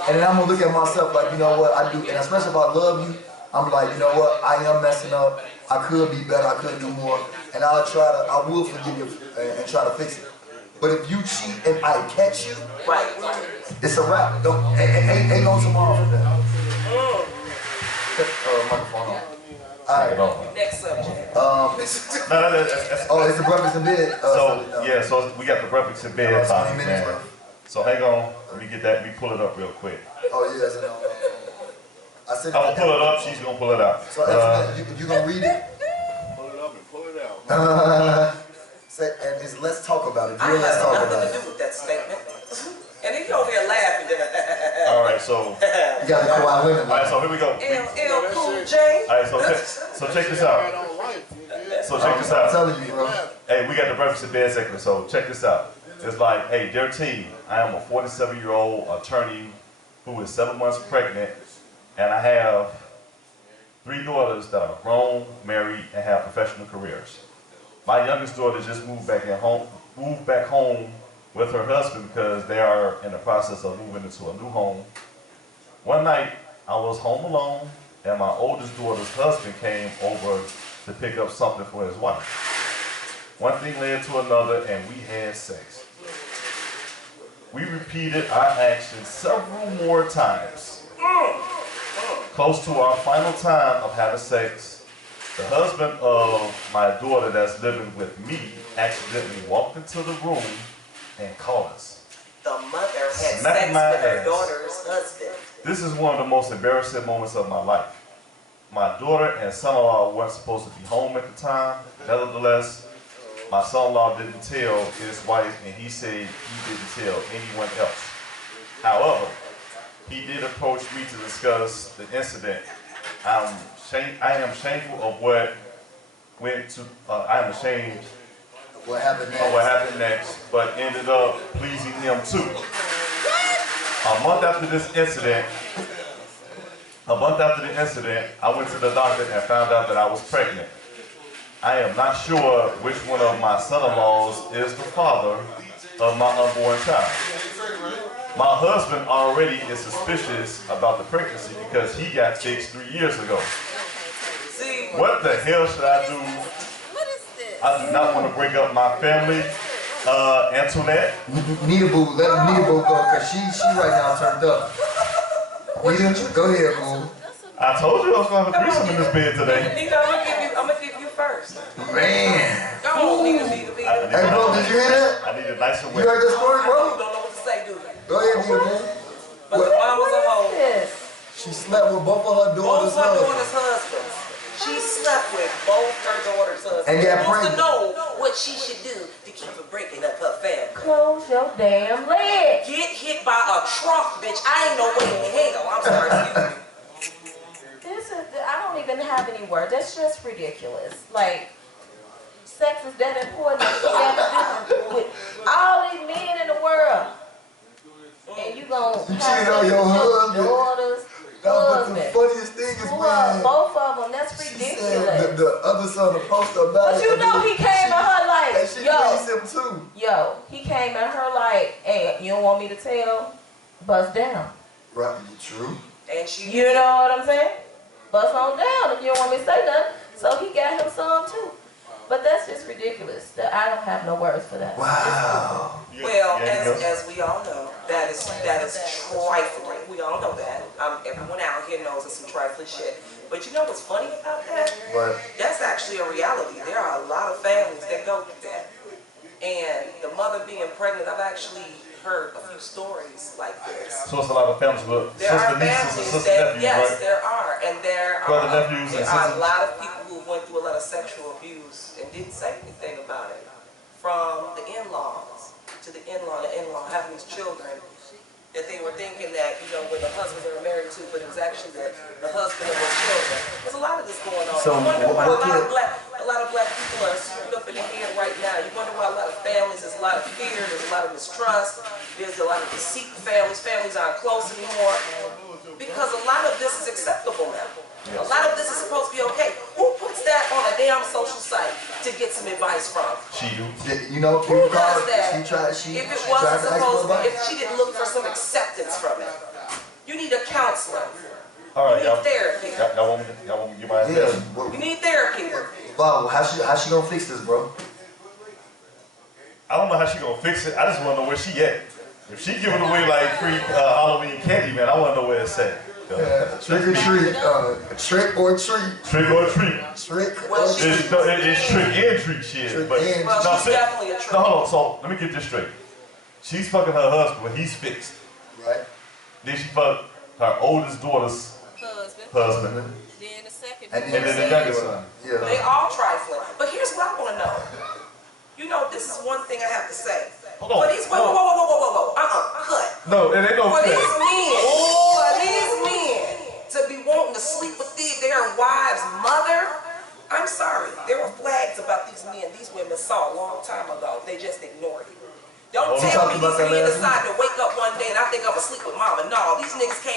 and then I'm gonna look at myself like, you know what, I do, and especially if I love you, I'm like, you know what, I am messing up. I could be better. I could do more, and I will forgive you and try to fix it. But if you cheat and I catch you, Right. it's a wrap. Ain't no tomorrow for that. Microphone on. All right. Next subject. No, It's the breakfast in bed. So we got the breakfast in bed 20 topic, minutes, man. bro. So hang on, let me get that. Let me pull it up real quick. Oh yes, I know. I said. I'm gonna pull it up. She's gonna pull it out. So you gonna read it? Pull it up and pull it out. And it's let's talk about it. I Let's have talk nothing about to it. do with that statement. And then you over here laughing. All right, so You got the Kawhi Leonard. all right, so here we go. LL Cool J. All right, so check this out. I don't like it. So check this I'm out. telling you, bro. Hey, we got the breakfast in bed segment. So check this out. It's like, hey, dear team, I am a 47-year-old attorney who is 7 months pregnant, and I have 3 daughters that are grown, married, and have professional careers. My youngest daughter just moved back home with her husband because they are in the process of moving into a new home. One night, I was home alone, and my oldest daughter's husband came over to pick up something for his wife. One thing led to another, and we had sex. We repeated our actions several more times. Close to our final time of having sex, the husband of my daughter that's living with me accidentally walked into the room and caught us. The mother had sex Smacked my with her ass. daughter's husband. This is one of the most embarrassing moments of my life. My daughter and son-in-law weren't supposed to be home at the time. Nevertheless, my son-in-law didn't tell his wife, and he said he didn't tell anyone else. However, he did approach me to discuss the incident. I am shameful of what went to. I am ashamed What happened of what happened next, but ended up pleasing him too. A month after the incident, I went to the doctor and found out that I was pregnant. I am not sure which one of my son-in-laws is the father of my unborn child. My husband already is suspicious about the pregnancy because he got fixed 3 years ago. See, What the hell should I do? What is this? I do not want to break up my family. Antoinette? Nita Boo, let Nita Boo go, cause she right now turned up. Nita, go ahead, Boo. I told you I was going to have a threesome in this bed today. Nita, I'm gonna give you first. Man. Go on, Nita. Hey, bro, did you hear that? I need a nicer You way. heard that story, You bro? don't know what to say, do you? Go ahead, Nita Boo. But the mama's a hoe. Yes. She slept with both of her Both daughters' her husbands. daughter's husbands. She slept with both her daughter's husbands. And got She wants to pregnant. know what she should do to keep from breaking up her family. Close your damn leg. Get hit by a truck, bitch. I ain't no way in hell. I'm sorry, excuse me. I don't even have any words. That's just ridiculous. Like, sex sex is that important that you got to do with all these men in the world. And you gonna You have cheated on your husband. daughters, But the husband. funniest thing is Who when both of them, that's she ridiculous. said the other son of poster about But it. you and know then he came at her like, and she yo, pleased him too. yo, he came at her like, hey, you don't want me to tell? Bust down. Right, true. And she You know what I'm saying? Bust on down if you don't want me to say nothing. So he got him some too. But that's just ridiculous. I don't have no words for that. Wow. Well, as we all know, that is trifling. We all know that. Everyone out here knows it's some trifling shit. But you know what's funny about that? What? That's actually a reality. There are a lot of families that go through that. And the mother being pregnant, I've actually heard a few stories like this. So it's a lot of families with There are sister nieces and families sister that, nephews, yes, right? there are. And there Brother, are, nephews, there and are a sisters. lot of people who went through a lot of sexual abuse and didn't say anything about it. From the in-laws to the in-law having these children that they were thinking that, you know, were the husbands they were married to, but it was actually the husband of their children. There's a lot of this going on. So You wonder why what a lot of black people are screwed up in the head right now. You wonder why a lot of families, there's a lot of fear, there's a lot of mistrust, there's a lot of deceit in families. Families aren't close anymore. Because a lot of this is acceptable now. A lot of this is supposed to be okay. Who puts that on a damn social site to get some advice from? She do. You know, Who does that? She tried If it to wasn't ask for supposed to, advice. if she didn't look for some acceptance from it, you need a counselor. All right, You y'all. need therapy. Y'all want me to give my Yeah. advice? You need therapy. Bob, how she gonna fix this, bro? I don't know how she gonna fix it. I just want to know where she at. If she giving away like free Halloween candy, man, I want to know where it's at. Trick or treat, trick or treat, Trick or treat. trick Well, or she- treat. It's trick and treat shit. Trick But and Well, no, she's definitely a trick. no, hold on. So let me get this straight. She's fucking her husband when he's fixed. Right? Then she fucked her oldest daughter's Husband. husband, Then the second. And and then the youngest son. They Yeah. all trifling. But here's what I want to know. You know, this is one thing I have to say. Hold on. For these, whoa, cut. No, it ain't no For cut. these men to be wanting to sleep with their wives' mother, I'm sorry. There were flags about these men, these women saw a long time ago. They just ignored it. Don't we tell talked me about these that men last decide to wake up one day and I think I'm asleep with mama. No, these niggas came,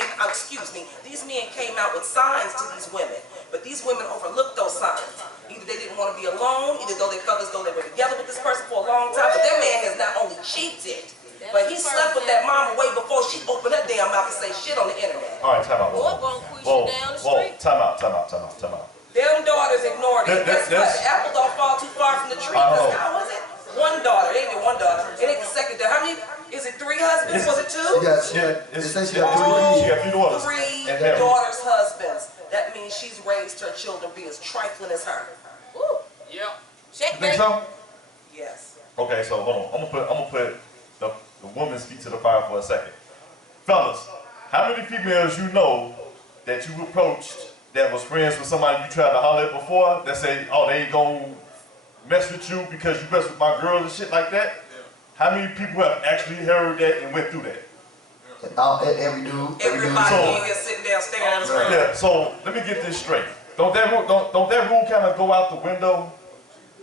these men came out with signs to these women. But these women overlooked those signs. Either they didn't want to be alone, either though they felt as though they were together with this person for a long time. But that man has not only cheated, but he slept with that mama way before she opened her damn mouth to say shit on the internet. All right, time out. Or gonna push you down the street. Time out. Them daughters ignored it. Guess what? The apple don't fall too far from the tree. Because how was it? One daughter. It ain't even one daughter. It ain't the second daughter. How many? Is it 3 husbands? Was it 2? They say she got She 3 got 3 daughters. 3 And Harry. daughters' husbands. That means she's raised her children be as trifling as her. Ooh. Yep. Check You think that. so? Yes. Okay, so hold on. I'm gonna put the woman's feet to the fire for a second. Fellas, how many females you know that you approached that was friends with somebody you tried to holler at before that say, oh, they ain't gonna mess with you because you mess with my girls and shit like that? How many people have actually heard that and went through that? Every dude. Everybody So- in here sitting down staring at the screen. Yeah, so let me get this straight. Don't that rule kind of go out the window?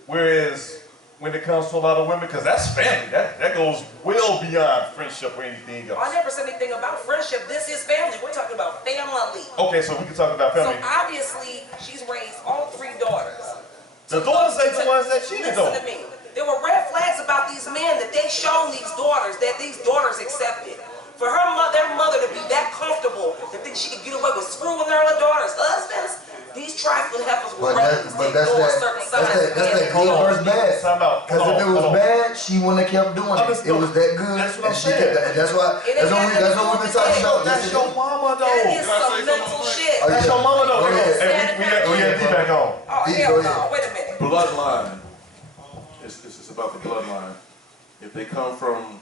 Whereas when it comes to a lot of women, because that's family, that goes well beyond friendship or anything else. I never said anything about friendship. This is family. We're talking about family. Okay, so we can talk about So family. obviously, she's raised all 3 daughters. The daughters ain't the ones that cheated though. Listen to me. There were red flags about these men that they shown these daughters that these daughters accepted. For their mother to be that comfortable to think she could get away with screwing her daughters' husbands, these trifling heifers were raised to ignore certain signs. That's that good versus bad. Time out. Because if it was bad, she wouldn't have kept doing it. It was that good, That's what I'm and she saying. kept. And that's what we've been talking about. That's your mama That though. is some mental shit. Oh, That's your mama though. Go ahead. Hey, we had D back on. Oh, Go hell no. ahead. Wait a minute. Bloodline. It's about the bloodline. If they come from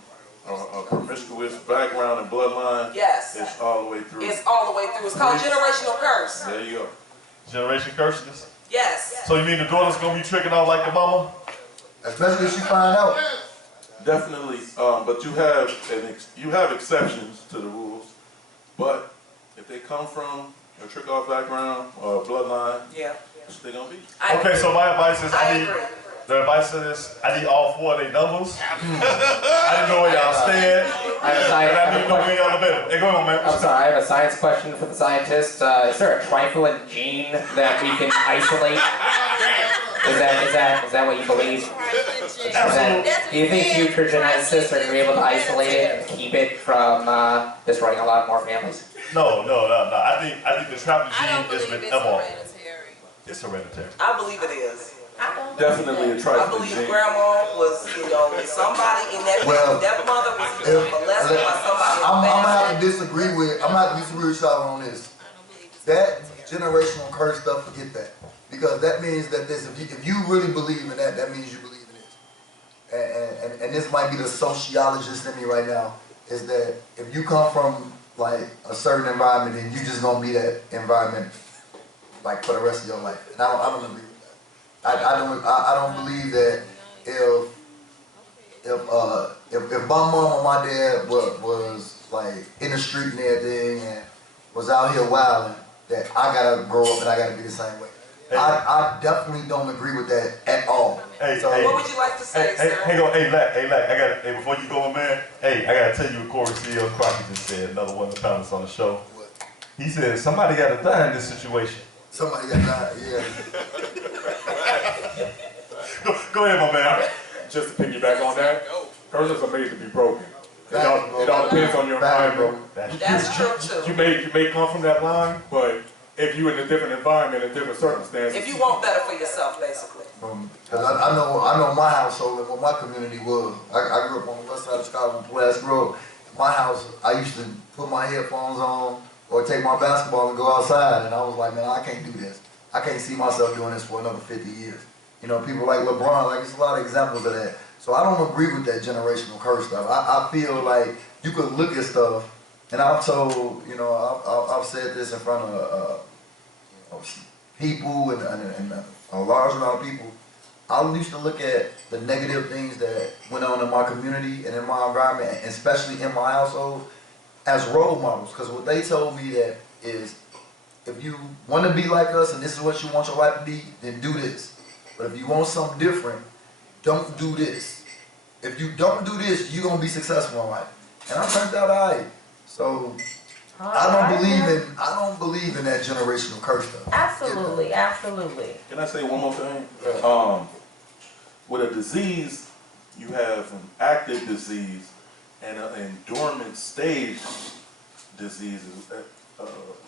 a promiscuous background and bloodline, Yes. it's all the way through. It's all the way through. It's called generational curse. There you go. Generation curses. Yes. So you mean the daughter's gonna be tricking out like the mama? Especially if she find out. Definitely, but you have exceptions to the rules. But if they come from a trick-off background or a bloodline, Yeah. it's they gonna be. I Okay, so my advice is I I need agree. The advice is, I need all 4 of their numbers. I didn't know where y'all stand. I need to know where y'all live. Hey, go on, man. I'm sorry, I have a science question for the scientist. Is there a trifling gene that we can isolate? Is that what you believe? Do you think future geneticists are going to be able to isolate it and keep it from destroying a lot more families? No. I think the traffic I don't gene is believe with it's evolve. hereditary. It's hereditary. I believe it is. Definitely a I trifling believe gene. grandma was, somebody in that Well, that mother was molested by somebody. I'm gonna have to disagree with y'all on this. That generational curse stuff, forget that. Because that means that if you really believe in that, that means you believe in it. And this might be the sociologist in me right now, is that if you come from like a certain environment, then you just gonna be that environment like for the rest of your life. And I don't agree with that. I don't believe that if my mom or my dad was like in the street and everything and was out here wilding, that I gotta grow up and I gotta be the same way. Hey. I definitely don't agree with that at all. Hey, So, What would you like to say, sir? Hang on, Lack, before you go, man, I gotta tell you what Corey C.L. Crockett just said, another one of the panelists on the show. He said, somebody gotta die in this situation. Somebody gotta die, yeah. Go ahead, my man. Just to piggyback on that, curses are made to be broken. It all depends on your environment. That's true too. You may come from that line, but if you're in a different environment, in different circumstances. If you want better for yourself, basically. Cause I know my household and what my community was. I grew up on the west side of Chicago, Pulaski Road. My house, I used to put my headphones on or take my basketball and go outside, and I was like, man, I can't do this. I can't see myself doing this for another 50 years. You know, people like LeBron, like, there's a lot of examples of that. So I don't agree with that generational curse stuff. I feel like you could look at stuff, and I've told, I've said this in front of people and a large amount of people. I used to look at the negative things that went on in my community and in my environment, and especially in my household, as role models. Because what they told me that is, if you want to be like us and this is what you want your life to be, then do this. But if you want something different, don't do this. If you don't do this, you're going to be successful in life. And I turned out all right. So I don't believe in that generational curse stuff. Absolutely, absolutely. Can I say one more thing? With a disease, you have an active disease and an dormant stage disease,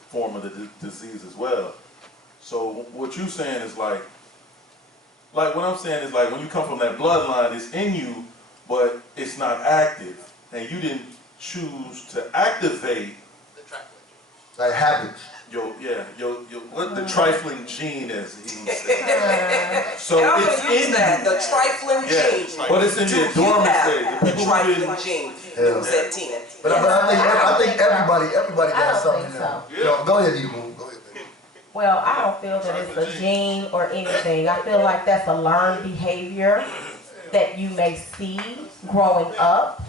form of the disease as well. So what you're saying is like what I'm saying is like when you come from that bloodline, it's in you, but it's not active, and you didn't choose to activate like habits. The trifling gene, as he said. So and I'm it's gonna use in that, you. the trifling gene. But it's in your dormant stage. The trifling gene. You said 10. But I think everybody I got don't something think in them. Go ahead, Eva. Go ahead. Well, I don't feel that it's a gene or anything. I feel like that's a learned behavior that you may see growing up.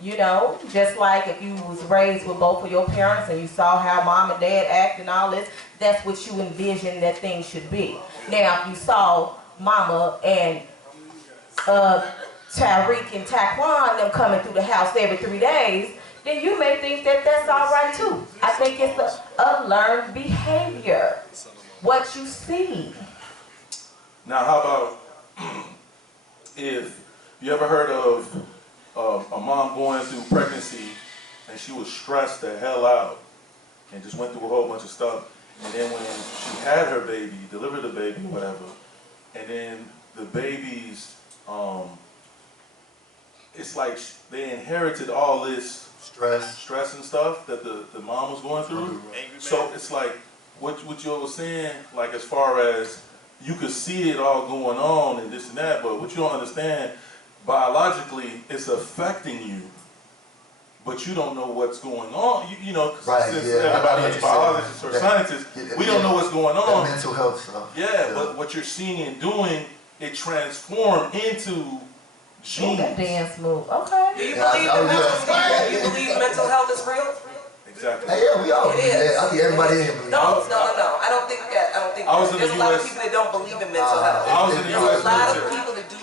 Just like if you was raised with both of your parents and you saw how mom and dad act and all this, that's what you envision that things should be. Now, if you saw mama and Tariq and Taquan them coming through the house every 3 days, then you may think that that's all right too. I think it's a learned behavior, what you see. Now, how about if you ever heard of a mom going through pregnancy and she was stressed the hell out and just went through a whole bunch of stuff, and then when she had her baby, delivered the baby, whatever, and then the babies, it's like they inherited all this stress and stuff that the mom was going through. So it's like what you were saying, like as far as you could see it all going on and this and that, but what you don't understand, biologically, it's affecting you, but you don't know what's going on. Since everybody is biologists or scientists, we don't know what's going on. That mental health stuff. Yeah, but what you're seeing and doing, it transformed into genes. That dance move, okay. Do you believe mental health is real? Exactly. Hey, yeah, we all believe that. I think everybody in here believes No. I don't think that. There's a lot of people that don't believe in mental health. I was in the There's U.S. a lot of military. people that do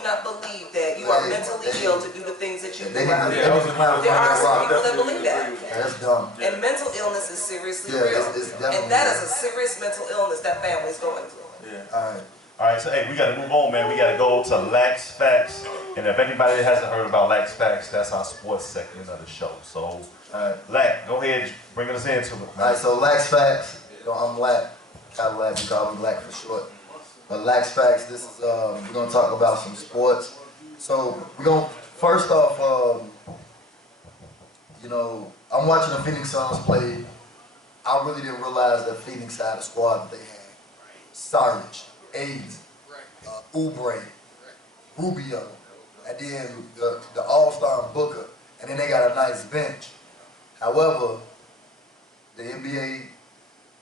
you are mentally ill to do the things that you do. They need to There are some people that believe that. That's dumb. And mental illness is seriously Yeah, real. it's definitely And that is a serious mental illness that family is going through. Alright. All right, so hey, we got to move on, man. We got to go to Lax Facts. And if anybody hasn't heard about Lax Facts, that's our sports segment of the show. So, Lax, go ahead, bring us into it. Alright, so Lax Facts. You know, I'm Lax. Cadillac, you call me Lax for short. But Lax Facts, this is, we're going to talk about some sports. So, we're going to, first off, you know, I'm watching the Phoenix Suns play. I really didn't realize that Phoenix had a squad that they had. Sarge, Aiden, Oubre, Rubio, and then the All-Star Booker, and then they got a nice bench. However, the NBA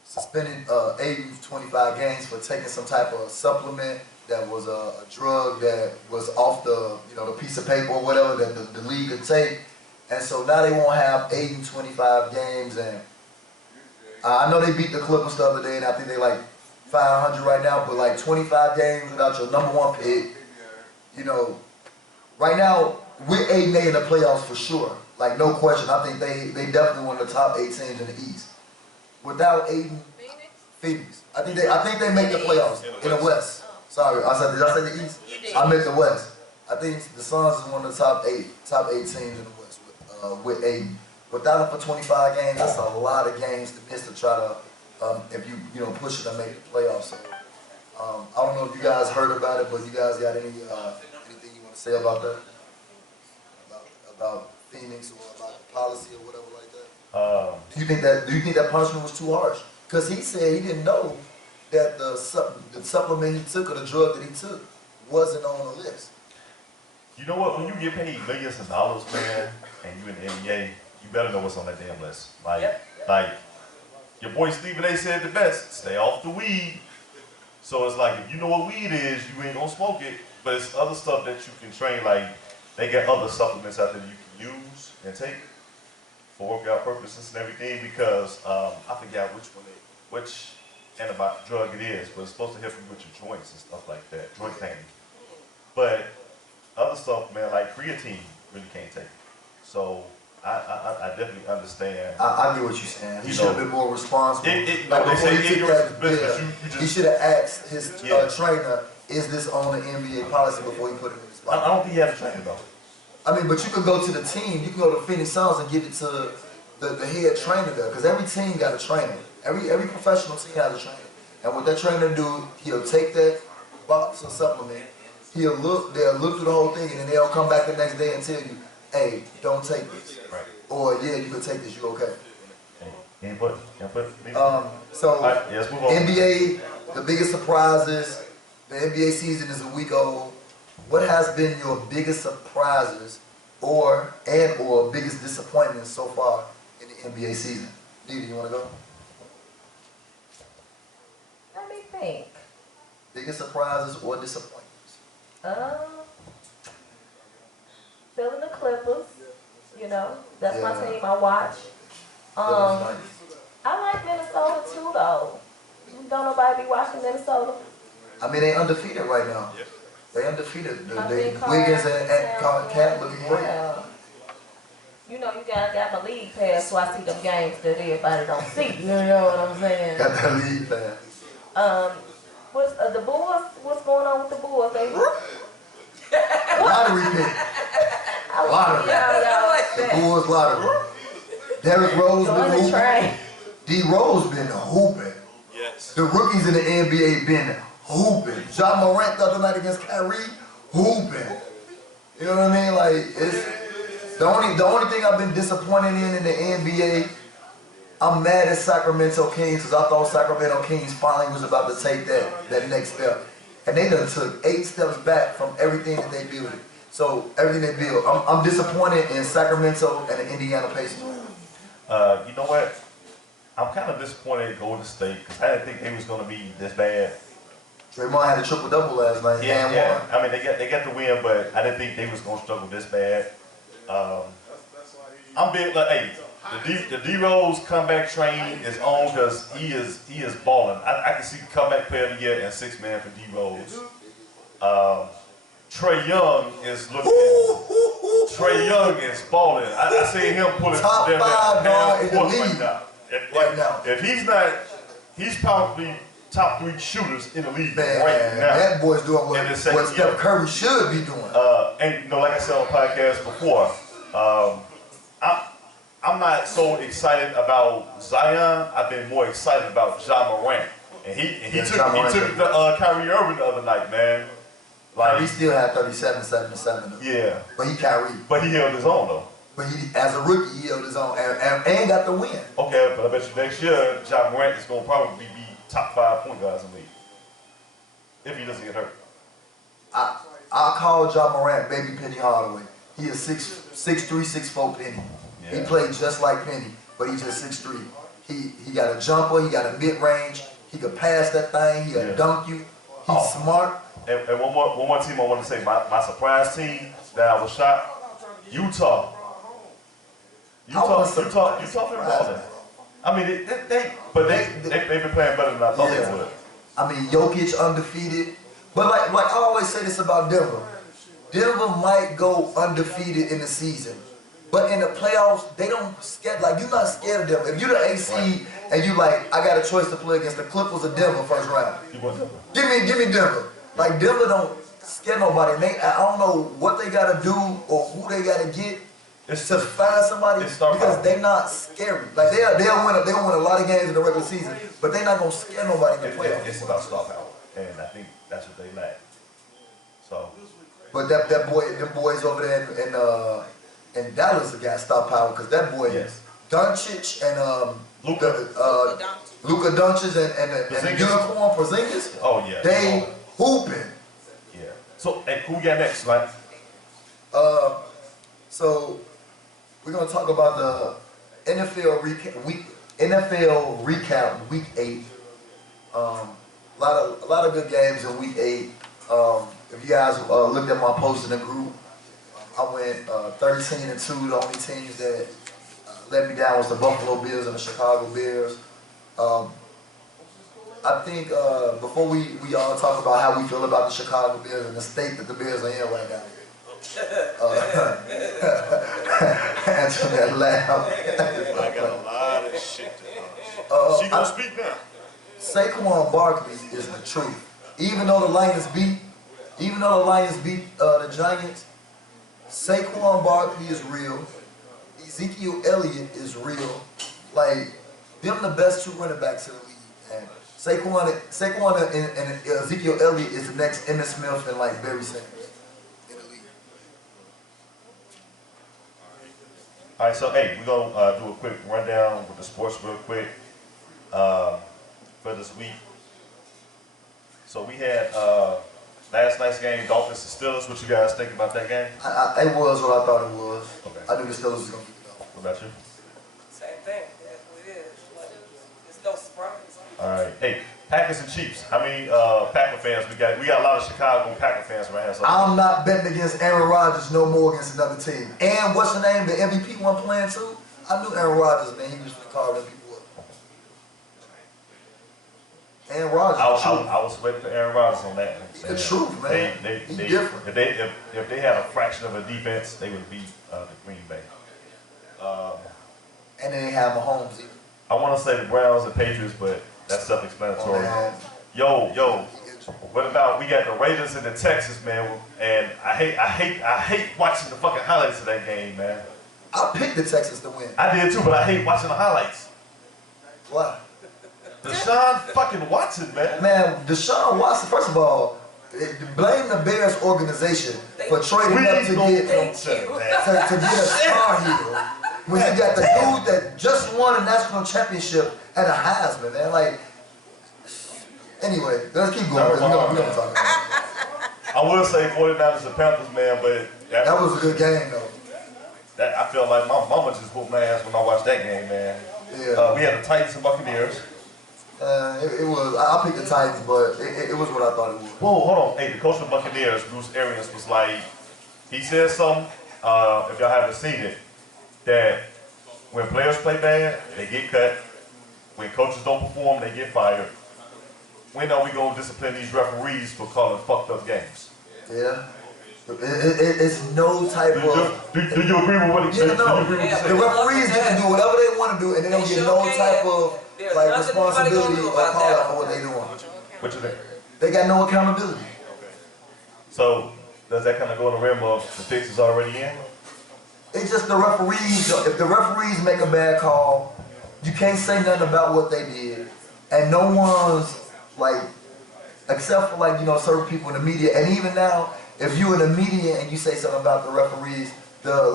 suspended Aiden 25 games for taking some type of supplement that was a drug that was off the, you know, the piece of paper or whatever that the league could take. And so now they won't have Aiden 25 games. And I know they beat the Clippers the other day, and I think they like 500 right now, but like 25 games without your #1 pick, you know, right now, we're 8-8 in the playoffs for sure. Like, no question. I think they definitely one of the top 8 teams in the East. Without Aiden, Phoenix. I think they make the playoffs in the West. Sorry, did I say the East? I meant the West. I think the Suns is one of the top eight teams in the West with Aiden. Without him for 25 games, that's a lot of games to miss to try to, if you know, push it and make the playoffs. So, I don't know if you guys heard about it, but you guys got anything you want to say about that? About Phoenix or about the policy or whatever like that? Do you think that punishment was too harsh? Because he said he didn't know that the supplement he took or the drug that he took wasn't on the list. You know what? When you get paid millions of dollars, man, and you in the NBA, you better know what's on that damn list. Like your boy Stephen A. said the best: stay off the weed. So it's like, if you know what weed is, you ain't gonna smoke it. But it's other stuff that you can train. Like, they get other supplements out there that you can use and take for workout purposes and everything. Because I forgot which antibiotic drug it is, but it's supposed to help you with your joints and stuff like that, joint pain. But other stuff, man, like creatine, really can't take it. So I definitely understand. I get what you're saying. He should have been more responsible. Like before he took that bill, he should have asked his trainer, is this on the NBA policy before he put it in his spot? I don't think he had a trainer though. I mean, but you could go to the team. You can go to Phoenix Suns and give it to the head trainer there, because every team got a trainer. Every professional team has a trainer. And what that trainer do, he'll take that box of supplement, they'll look through the whole thing, and then they'll come back the next day and tell you, hey, don't take this. Right. Or, yeah, you can take this, you okay. So, let's move on. NBA, the biggest surprises, the NBA season is a week old. What has been your biggest surprises or biggest disappointments so far in the NBA season? Didi, you want to go? Let me think. Biggest surprises or disappointments? Feeling the Clippers, you know, that's my team I watch. Nice. I like Minnesota too, though. Don't nobody be watching Minnesota? I mean, they undefeated right now. Yep. They undefeated. Wiggins and Cat looking great. You know, you got my league pass, so I see them games that everybody don't see. You know what I'm saying? Got that league pass. What's the Bulls? What's going on with the Bulls? They lottery pick. Lottery. The Bulls lottery. Derrick Rose been hooping. D Rose been hooping. Yes. The rookies in the NBA been hooping. Ja Morant the other night against Kyrie, hooping. You know what I mean? Like, it's the only thing I've been disappointed in the NBA. I'm mad at Sacramento Kings because I thought Sacramento Kings finally was about to take that next step. And they done took 8 steps back from everything that they built. So, everything they built. I'm disappointed in Sacramento and the Indiana Pacers. You know what? I'm kind of disappointed in Golden State because I didn't think they was going to be this bad. Draymond had a triple-double last night. Yeah. I mean, they got the win, but I didn't think they was going to struggle this bad. I'm big like, hey, the D Rose comeback train is on because he is balling. I can see comeback player of the year and 6 man for D Rose. Trey Young is looking. Trey Young is balling. I see him pulling top them 5 guard in the court league right now. If he's not, he's probably top 3 shooters in the league Man, right now. that boy's doing what Steph Curry should be doing. And you know, like I said on the podcast before, I'm not so excited about Zion. I've been more excited about Ja Morant. And he took the Kyrie Irving the other night, man. Like he still had 37, 7, 7. Yeah. But he Kyrie. But he held his own though. But as a rookie, he held his own and got the win. Okay, but I bet you next year, Ja Morant is gonna probably be top 5 point guards in the league. If he doesn't get hurt. I call Ja Morant Baby Penny Hardaway. He is 6'3", 6'4" Penny. Yeah. He played just like Penny, but he's just 6'3". He got a jumper, he got a mid-range, he could pass that thing, he can dunk you. He's smart. And one more team I want to say, my surprise team that I was shocked, Utah. Utah been balling. I mean, they've been playing better than I thought they would. I mean, Jokic undefeated. But like I always say this about Denver. Denver might go undefeated in the season. But in the playoffs, they don't scared. Like, you're not scared of Denver. If you're the AC and you like, I got a choice to play against the Clippers or Denver first round. Give me Denver. Like, Denver don't scare nobody. I don't know what they got to do or who they got to get to find somebody because they not scary. Like, they'll win a lot of games in the regular season, but they're not going to scare nobody in the playoffs. It's about star power, and I think that's what they lack. So. But them boys over there in Dallas got star power because that boy, Doncic and Luka Doncic and Unicorn Porzingis. Oh yeah. They hooping. Yeah. So, and who we got next, Mike? So we're gonna talk about the NFL recap week 8. A lot of good games in week 8. If you guys looked at my post in the group, I went 13-2. The only teams that let me down was the Buffalo Bills and the Chicago Bears. I think before we all talk about how we feel about the Chicago Bears and the state that the Bears are in right now. Antoinette laugh. I got a lot of shit to she gonna speak now. Saquon Barkley is the truth. Even though the Lions beat the Giants, Saquon Barkley is real. Ezekiel Elliott is real. Like, them the best 2 running backs in the league. And Saquon and Ezekiel Elliott is the next Emmitt Smith and like Barry Sanders in the league. All right, so hey, we're gonna do a quick rundown with the sports real quick for this week. So we had last night's game, Dolphins and Steelers. What you guys think about that game? It was what I thought it was. Okay. I knew the Steelers was gonna keep it up. What about you? Same thing. That's what it is. It's no surprise. All right. Hey, Packers and Chiefs. How many Packer fans we got? We got a lot of Chicago Packer fans right here. So I'm not betting against Aaron Rodgers no more against another team. And what's the name? The MVP one playing too? I knew Aaron Rodgers, man. He was carving people up. Aaron Rodgers. I was waiting for Aaron Rodgers on that. The truth, man. He's different. If they had a fraction of a defense, they would beat the Green Bay. And they didn't have Mahomes either. I want to say the Browns and Patriots, but that's self-explanatory. Yo, what about we got the Raiders and the Texans, man? And I hate watching the fucking highlights of that game, man. I picked the Texans to win. I did too, but I hate watching the highlights. Why? Deshaun fucking Watson, man. Man, Deshaun Watson, first of all, blame the Bears organization for trading up to get a star here. When you got the dude that just won a national championship at a Heisman, man. Like, anyway, let's keep going. We're gonna talk about it. I will say 49ers and Panthers, man, but that was a good game, though. I feel like my mama just whooped my ass when I watched that game, man. Yeah. We had the Titans and Buccaneers. It was. I picked the Titans, but it was what I thought it was. Whoa, hold on. Hey, the coach of the Buccaneers, Bruce Arians, was like, he said something. If y'all haven't seen it, that when players play bad, they get cut. When coaches don't perform, they get fired. When are we gonna discipline these referees for calling fucked up games? Yeah. It's no type of. Do you agree with what he said? No. The referees can do whatever they want to do, and they don't get no type of like responsibility or call out for what they doing. What you think? They got no accountability. So does that kind of go in the realm of the fix is already in? It's just the referees. If the referees make a bad call, you can't say nothing about what they did, and no one's like, except for like certain people in the media, and even now. If you in the media and you say something about the referees, the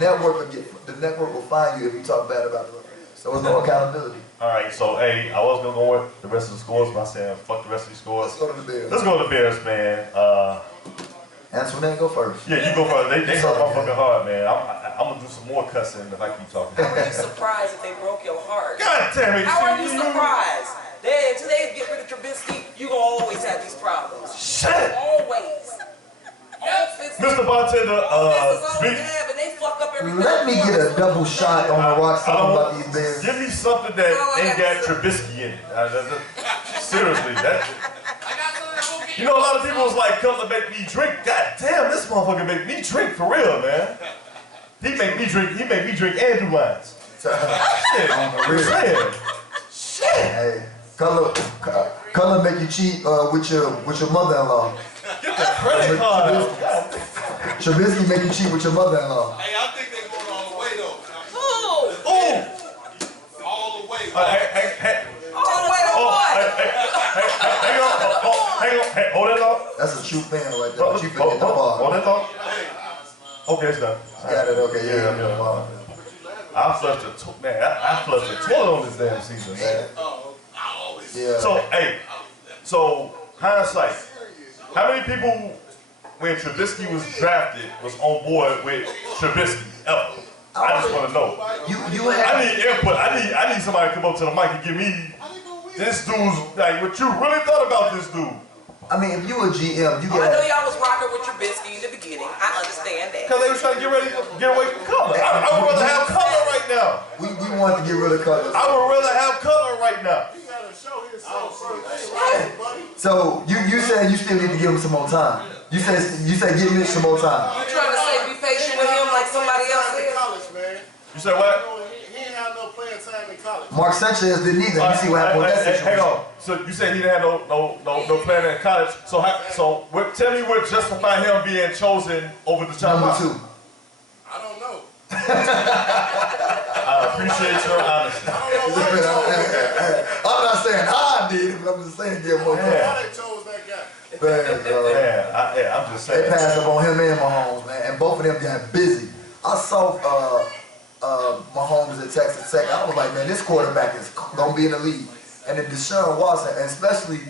network will find you if you talk bad about the referees. So there's no accountability. All right, so hey, I was gonna go with the rest of the scores, but I said fuck the rest of these scores. Let's go to the Bears. Let's go to the Bears, man. Antoinette, go first. Yeah, you go first. They hurt my fucking heart, man. I'm gonna do some more cussing if I keep talking. How are you surprised if they broke your heart? God damn it! How are you surprised? Until they get rid of Trubisky, you gonna always have these problems. Shit! Always. Mr. Bartender, let me get a double shot on the rocks talking about these Bears. Give me something that ain't got Trubisky in it. Seriously, that. You know, a lot of people was like, come to make me drink. God damn, this motherfucker make me drink for real, man. He make me drink Andrew lines. Shit, Shit. Hey, color make you cheat with your mother-in-law. Get the credit card out. Trubisky make you cheat with your mother-in-law. Hey, I think they going all the way though. Who? All the way. All the way to what? Hang on. Hey, hold that up. That's a true fan right there. But you forget the bar. Hold that up. Okay, it's done. Got it. Okay, yeah. I flushed the toilet on this damn season, man. Yeah. So hindsight. How many people, when Trubisky was drafted, was on board with Trubisky ever? I just want to know. I need input. I need somebody to come up to the mic and give me this dude's like what you really thought about this dude. I mean, if you a GM, you I know y'all was rocking with Trubisky in the beginning. I understand that. Because they was trying to get away from color. I would rather have color right now. We want to get rid of color. I would rather have color right now. So you said you still need to give him some more time. You said give me some more time. You trying to say be patient with him like somebody else is? You said what? He ain't had no playing time in college. Mark Sanchez didn't either. You see what happened with that situation. Hang on. So you said he didn't have no playing in college. So tell me what justified him being chosen over the John Number 2. I don't know. I appreciate your honesty. I'm not saying I did it, but I'm just saying give more time. Why they chose that guy? I'm just saying. They passed up on him and Mahomes, man, and both of them got busy. I saw Mahomes at Texas Tech. I was like, man, this quarterback is gonna be in the league. And then Deshaun Watson, and especially,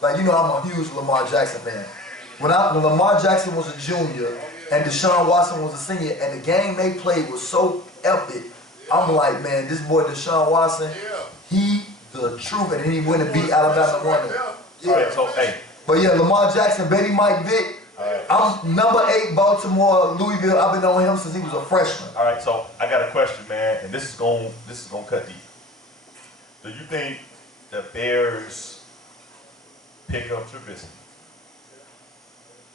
like, I'm a huge Lamar Jackson fan. When Lamar Jackson was a junior and Deshaun Watson was a senior, and the game they played was so epic, I'm like, man, this boy Deshaun Watson, he the truth, and then he went and beat Alabama 1. Yeah. But yeah, Lamar Jackson, baby Mike Vick. I'm number 8 Baltimore, Louisville. I've been on him since he was a freshman. All right, so I got a question, man, and this is gonna cut deep. Do you think the Bears pick up Trubisky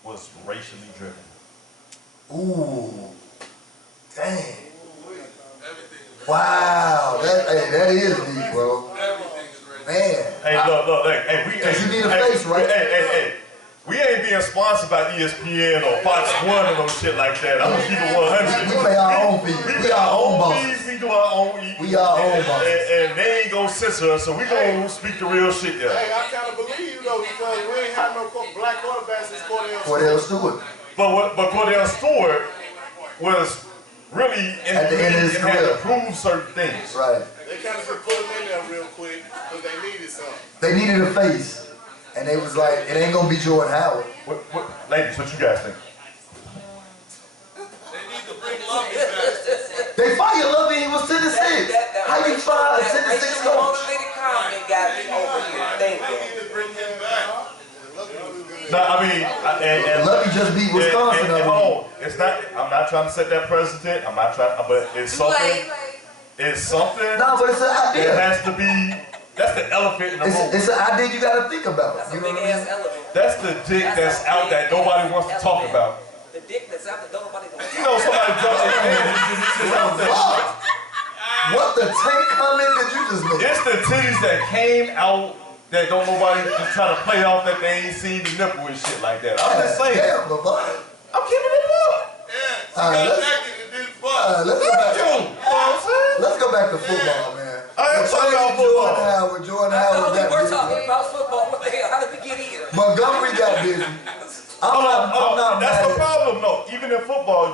was racially driven? Ooh, dang. Wow, that is deep, bro. Man. Hey, look, hey, you need a face, right? Hey. We ain't being sponsored by ESPN or Fox 1 or no shit like that. I'm gonna keep it 100. We pay our own fees. We our own bosses. We do our own eating. We our own bosses. And they ain't gonna censor us, so we gonna speak the real shit there. Hey, I kind of believe you though, because we ain't had no black quarterbacks since Cordell Stewart. But Cordell Stewart was really in at the end of his career, had to prove certain things. Right. They kind of just put him in there real quick because they needed something. They needed a face. And they was like, it ain't gonna be Jordan Howard. Ladies, what you guys think? They need to bring Lovey back. They fired Lovey, he was 10-6. How you fire a 10-6 coach? Motivated comment got me over here. Thank you. They need to bring him back. No, I mean, and Lovey just beat Wisconsin. It's not. I'm not trying to set that precedent. I'm not trying. But it's something. It's something. No, but it's an idea. It has to be. That's the elephant in the room. It's an idea you got to think about. That's a big ass elephant. That's the dick that's out that nobody wants to talk about. The dick that's out the door, nobody knows. You know somebody dropped their pants. What the tank comment did you just make? It's the titties that came out that don't nobody just try to play off that they ain't seen the nipple and shit like that. I'm just saying. Damn, LeVar. I'm keeping it up. Let's go back to football, man. I am talking about football. Jordan Howard got We're busy. talking about football. What the hell? How did we get here? Montgomery got busy. I'm not That's mad the at problem, though. Even in football,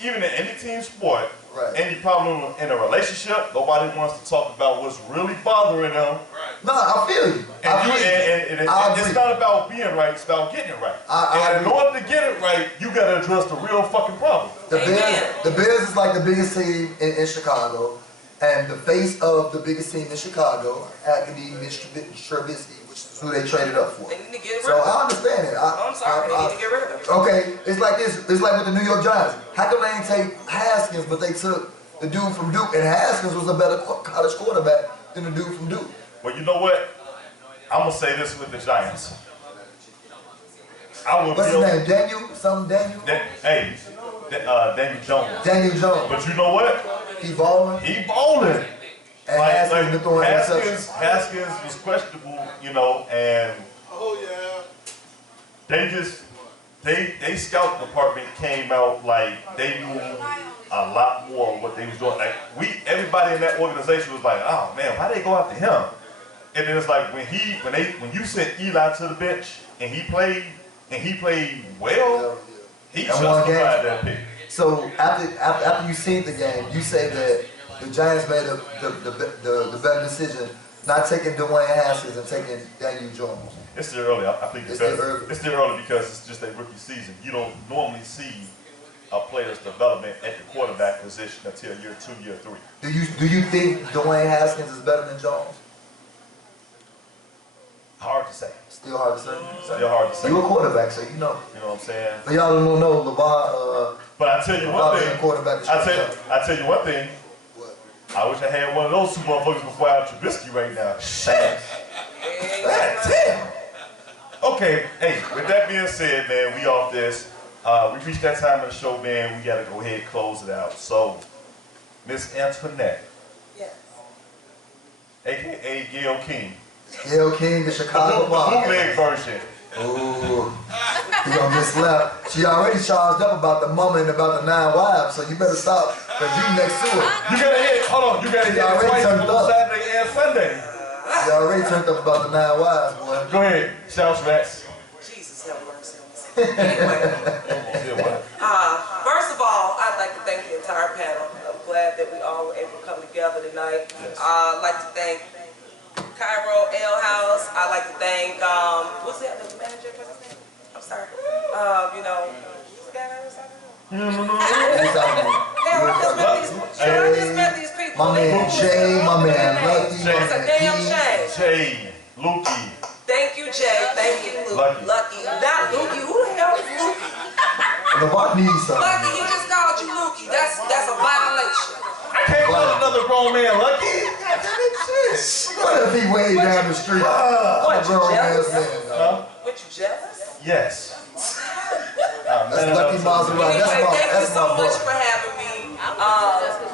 even in any team sport, any problem in a relationship, nobody wants to talk about what's really bothering them. No, I feel you. And it's not about being right, it's about getting it right. And in order to get it right, you gotta address the real fucking problem. The Bears is like the biggest team in Chicago, and the face of the biggest team in Chicago had to be Mitch Trubisky, which is who they traded up for. They need to get rid So of him. I understand it. I'm sorry, they need to get rid of him. Okay, it's like this. It's like with the New York Giants. How come they didn't take Haskins, but they took the dude from Duke? And Haskins was a better college quarterback than the dude from Duke. Well, you know what? I'm gonna say this with the Giants. What's his name? Daniel? Daniel? Daniel Jones. Daniel Jones. But you know what? He balling. He balling. And Haskins been throwing interceptions. Haskins was questionable, you know, and they scout department came out like they knew a lot more of what they was doing. Like everybody in that organization was like, oh man, why they go after him? And then it's like when you sent Eli to the bench and he played well, he justified that pick. So after you seen the game, you say that the Giants made the better decision, not taking Dwayne Haskins and taking Daniel Jones. It's still early. I think it's still early because it's just a rookie season. You don't normally see a player's development at the quarterback position until year 2, year 3. Do you think Dwayne Haskins is better than Jones? Hard to say. Still hard to say. Still hard to say. You a quarterback, so you know. You know what I'm saying? But y'all don't know LeVar. But I tell you one thing. I tell you one thing. What? I wish I had one of those two motherfuckers before I have Trubisky right now. Shit. Damn. Okay, hey, with that being said, man, we off this. We reached that time of the show, man. We gotta go ahead and close it out. So, Miss Antoinette. Yes. AKA Gail King. Gail King, the Chicago Bob. The bootleg version. Ooh. You gonna get slapped. She already charged up about the mama and about the 9 wives, so you better stop, because you next to her. You gotta hit, hold on, you gotta hit it twice on Saturday and Sunday. You already turned up about the 9 wives, boy. Go ahead, shout rats. Jesus have mercy. Anyway, first of all, I'd like to thank the entire panel. I'm glad that we all were able to come together tonight. Yes. I'd like to thank Cairo Ale House. I'd like to thank, what's the manager? What's his name? I'm sorry. You know, who's the guy that was talking I just met these people. My man Jay, my man Lucky, It's a damn shame. Jay, Lukey. Thank you, Jay. Thank you, Lucky. Not Lukey. Who the hell is Lukey? LeVar needs something. Lucky, he just called you Lukey. That's a violation. I can't call another grown man Lucky. What if he way down the street? What, you jealous? Huh? What, you jealous? Yes. That's Lucky Maserati. Anyway, thank you That's so my much boy. for having me.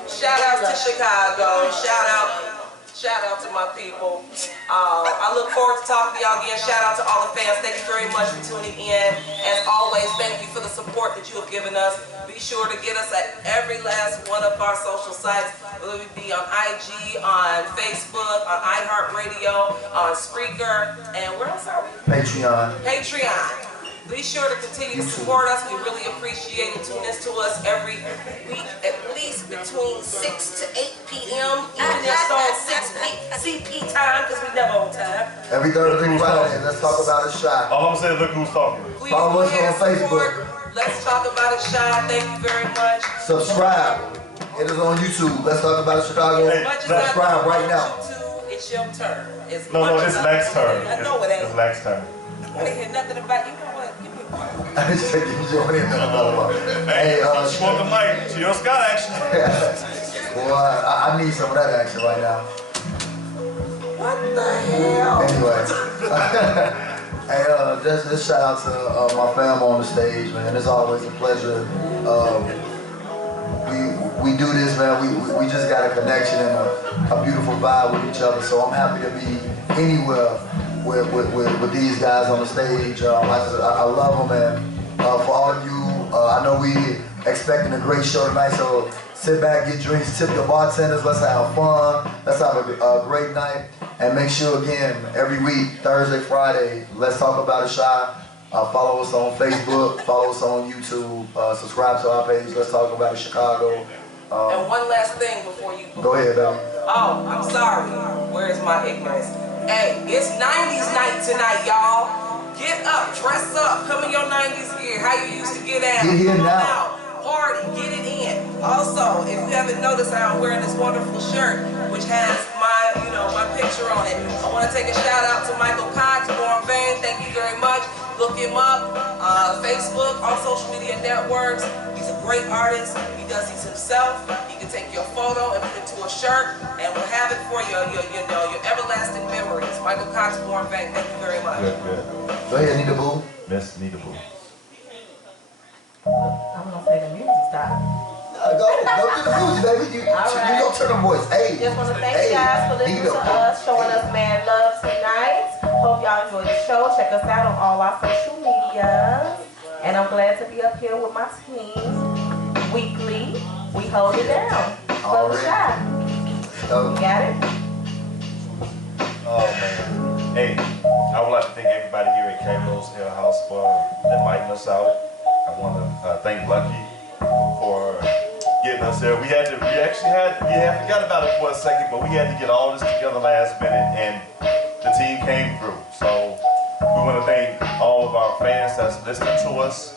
Shout out to Chicago. Shout out to my people. I look forward to talking to y'all again. Shout out to all the fans. Thank you very much for tuning in. As always, thank you for the support that you have given us. Be sure to get us at every last one of our social sites. Whether it be on IG, on Facebook, on iHeartRadio, on Spreaker, and where else are we? Patreon. Be sure to continue to support us. We really appreciate it. Tune in to us every week, at least between 6 to 8 p.m. Even if it's on 6 CP time, because we never on time. Every Thursday, Friday, let's talk about a shot. All I'm saying, look who's talking. Follow us on Facebook. Let's talk about a shot. Thank you very much. Subscribe. It is on YouTube. Let's talk about it, Chicago. Subscribe right now. It's your turn. It's Lex turn. I know it ain't. It's Lex turn. I didn't hear nothing about you. Know what? Give me a mic. I just said you don't hear nothing about it. Hey, want the mic to your Scott action. Boy, I need some of that action right now. What the hell? Anyway. Hey, Just shout out to my fam on the stage, man. It's always a pleasure. We do this, man. We just got a connection and a beautiful vibe with each other. So I'm happy to be anywhere with these guys on the stage. I love them, and for all of you, I know we expecting a great show tonight. So sit back, get drinks, tip your bartenders. Let's have fun. Let's have a great night. And make sure, again, every week, Thursday, Friday, Let's Talk About It Shy. Follow us on Facebook, follow us on YouTube, subscribe to our page, Let's Talk About It Chicago. And one last thing before you... Go ahead, baby. Oh, I'm sorry. Where is my ignorance? Hey, it's 90s night tonight, y'all. Get up, dress up, come in your 90s gear. How you used to get out. Get here Come on now. out. Party, get it in. Also, if you haven't noticed, I'm wearing this wonderful shirt, which has my, my picture on it. I want to take a shout out to Michael Cox, Born Fame. Thank you very much. Look him up, Facebook, all social media networks. He's a great artist. He does these himself. He can take your photo and put it to a shirt, and we'll have it for your everlasting memories. Michael Cox, Born Fame. Thank you very much. Good. Go ahead, Nita Boo. Miss Nita Boo. I'm gonna say the music stop. Go to the music, baby. You don't turn the voice. Hey. Just want to thank you guys for listening to us, showing us mad love tonight. Hope y'all enjoyed the show. Check us out on all our social medias. And I'm glad to be up here with my team weekly. We hold it down. Close the shot. You got it? Oh man. Hey, I would like to thank everybody here at Cameron's Ale House for inviting us out. I want to thank Lucky for getting us there. We forgot about it for a second, but we had to get all this together last minute, and the team came through. So we want to thank all of our fans that's listening to us.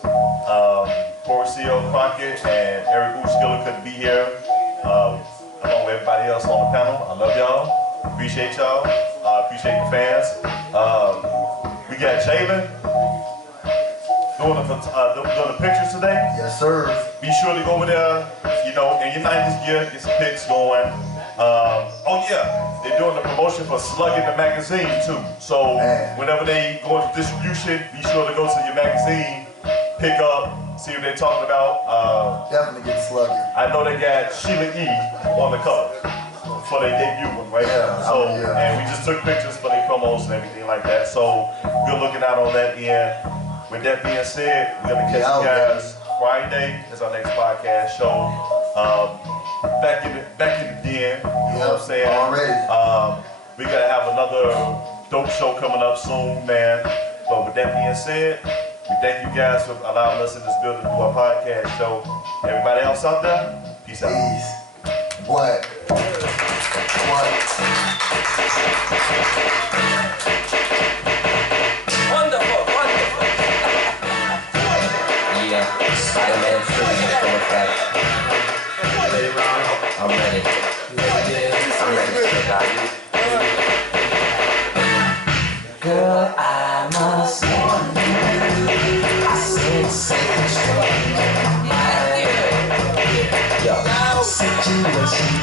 Porcio Crockett and Eric Uskiller couldn't be here, along with everybody else on the panel. I love y'all. Appreciate y'all. Appreciate the fans. We got Jalen doing the pictures today. Yes, sir. Be sure to go over there, in your 90s gear, get some pics going. Oh yeah, they're doing the promotion for Slugging the magazine too. So whenever they go into distribution, be sure to go to your magazine, pick up, see what they're talking about. Definitely get Slugging. I know they got Sheila E on the cover for their debut one, right? Yeah. And we just took pictures for their promos and everything like that. So we're looking out on that end. With that being said, we're gonna catch you guys Friday. Is our next podcast show. Back in the den. You know what I'm saying? Already. We gotta have another dope show coming up soon, man. But with that being said, we thank you guys for allowing us in this building to do our podcast show. Everybody else out there, peace out. Peace. What? Wonderful. Yeah, Spider-Man shooting full effect. Ready, Ron? I'm ready. I'm ready to survive. Girl, I must warn you. I sense it strong in my mind. Yo, situation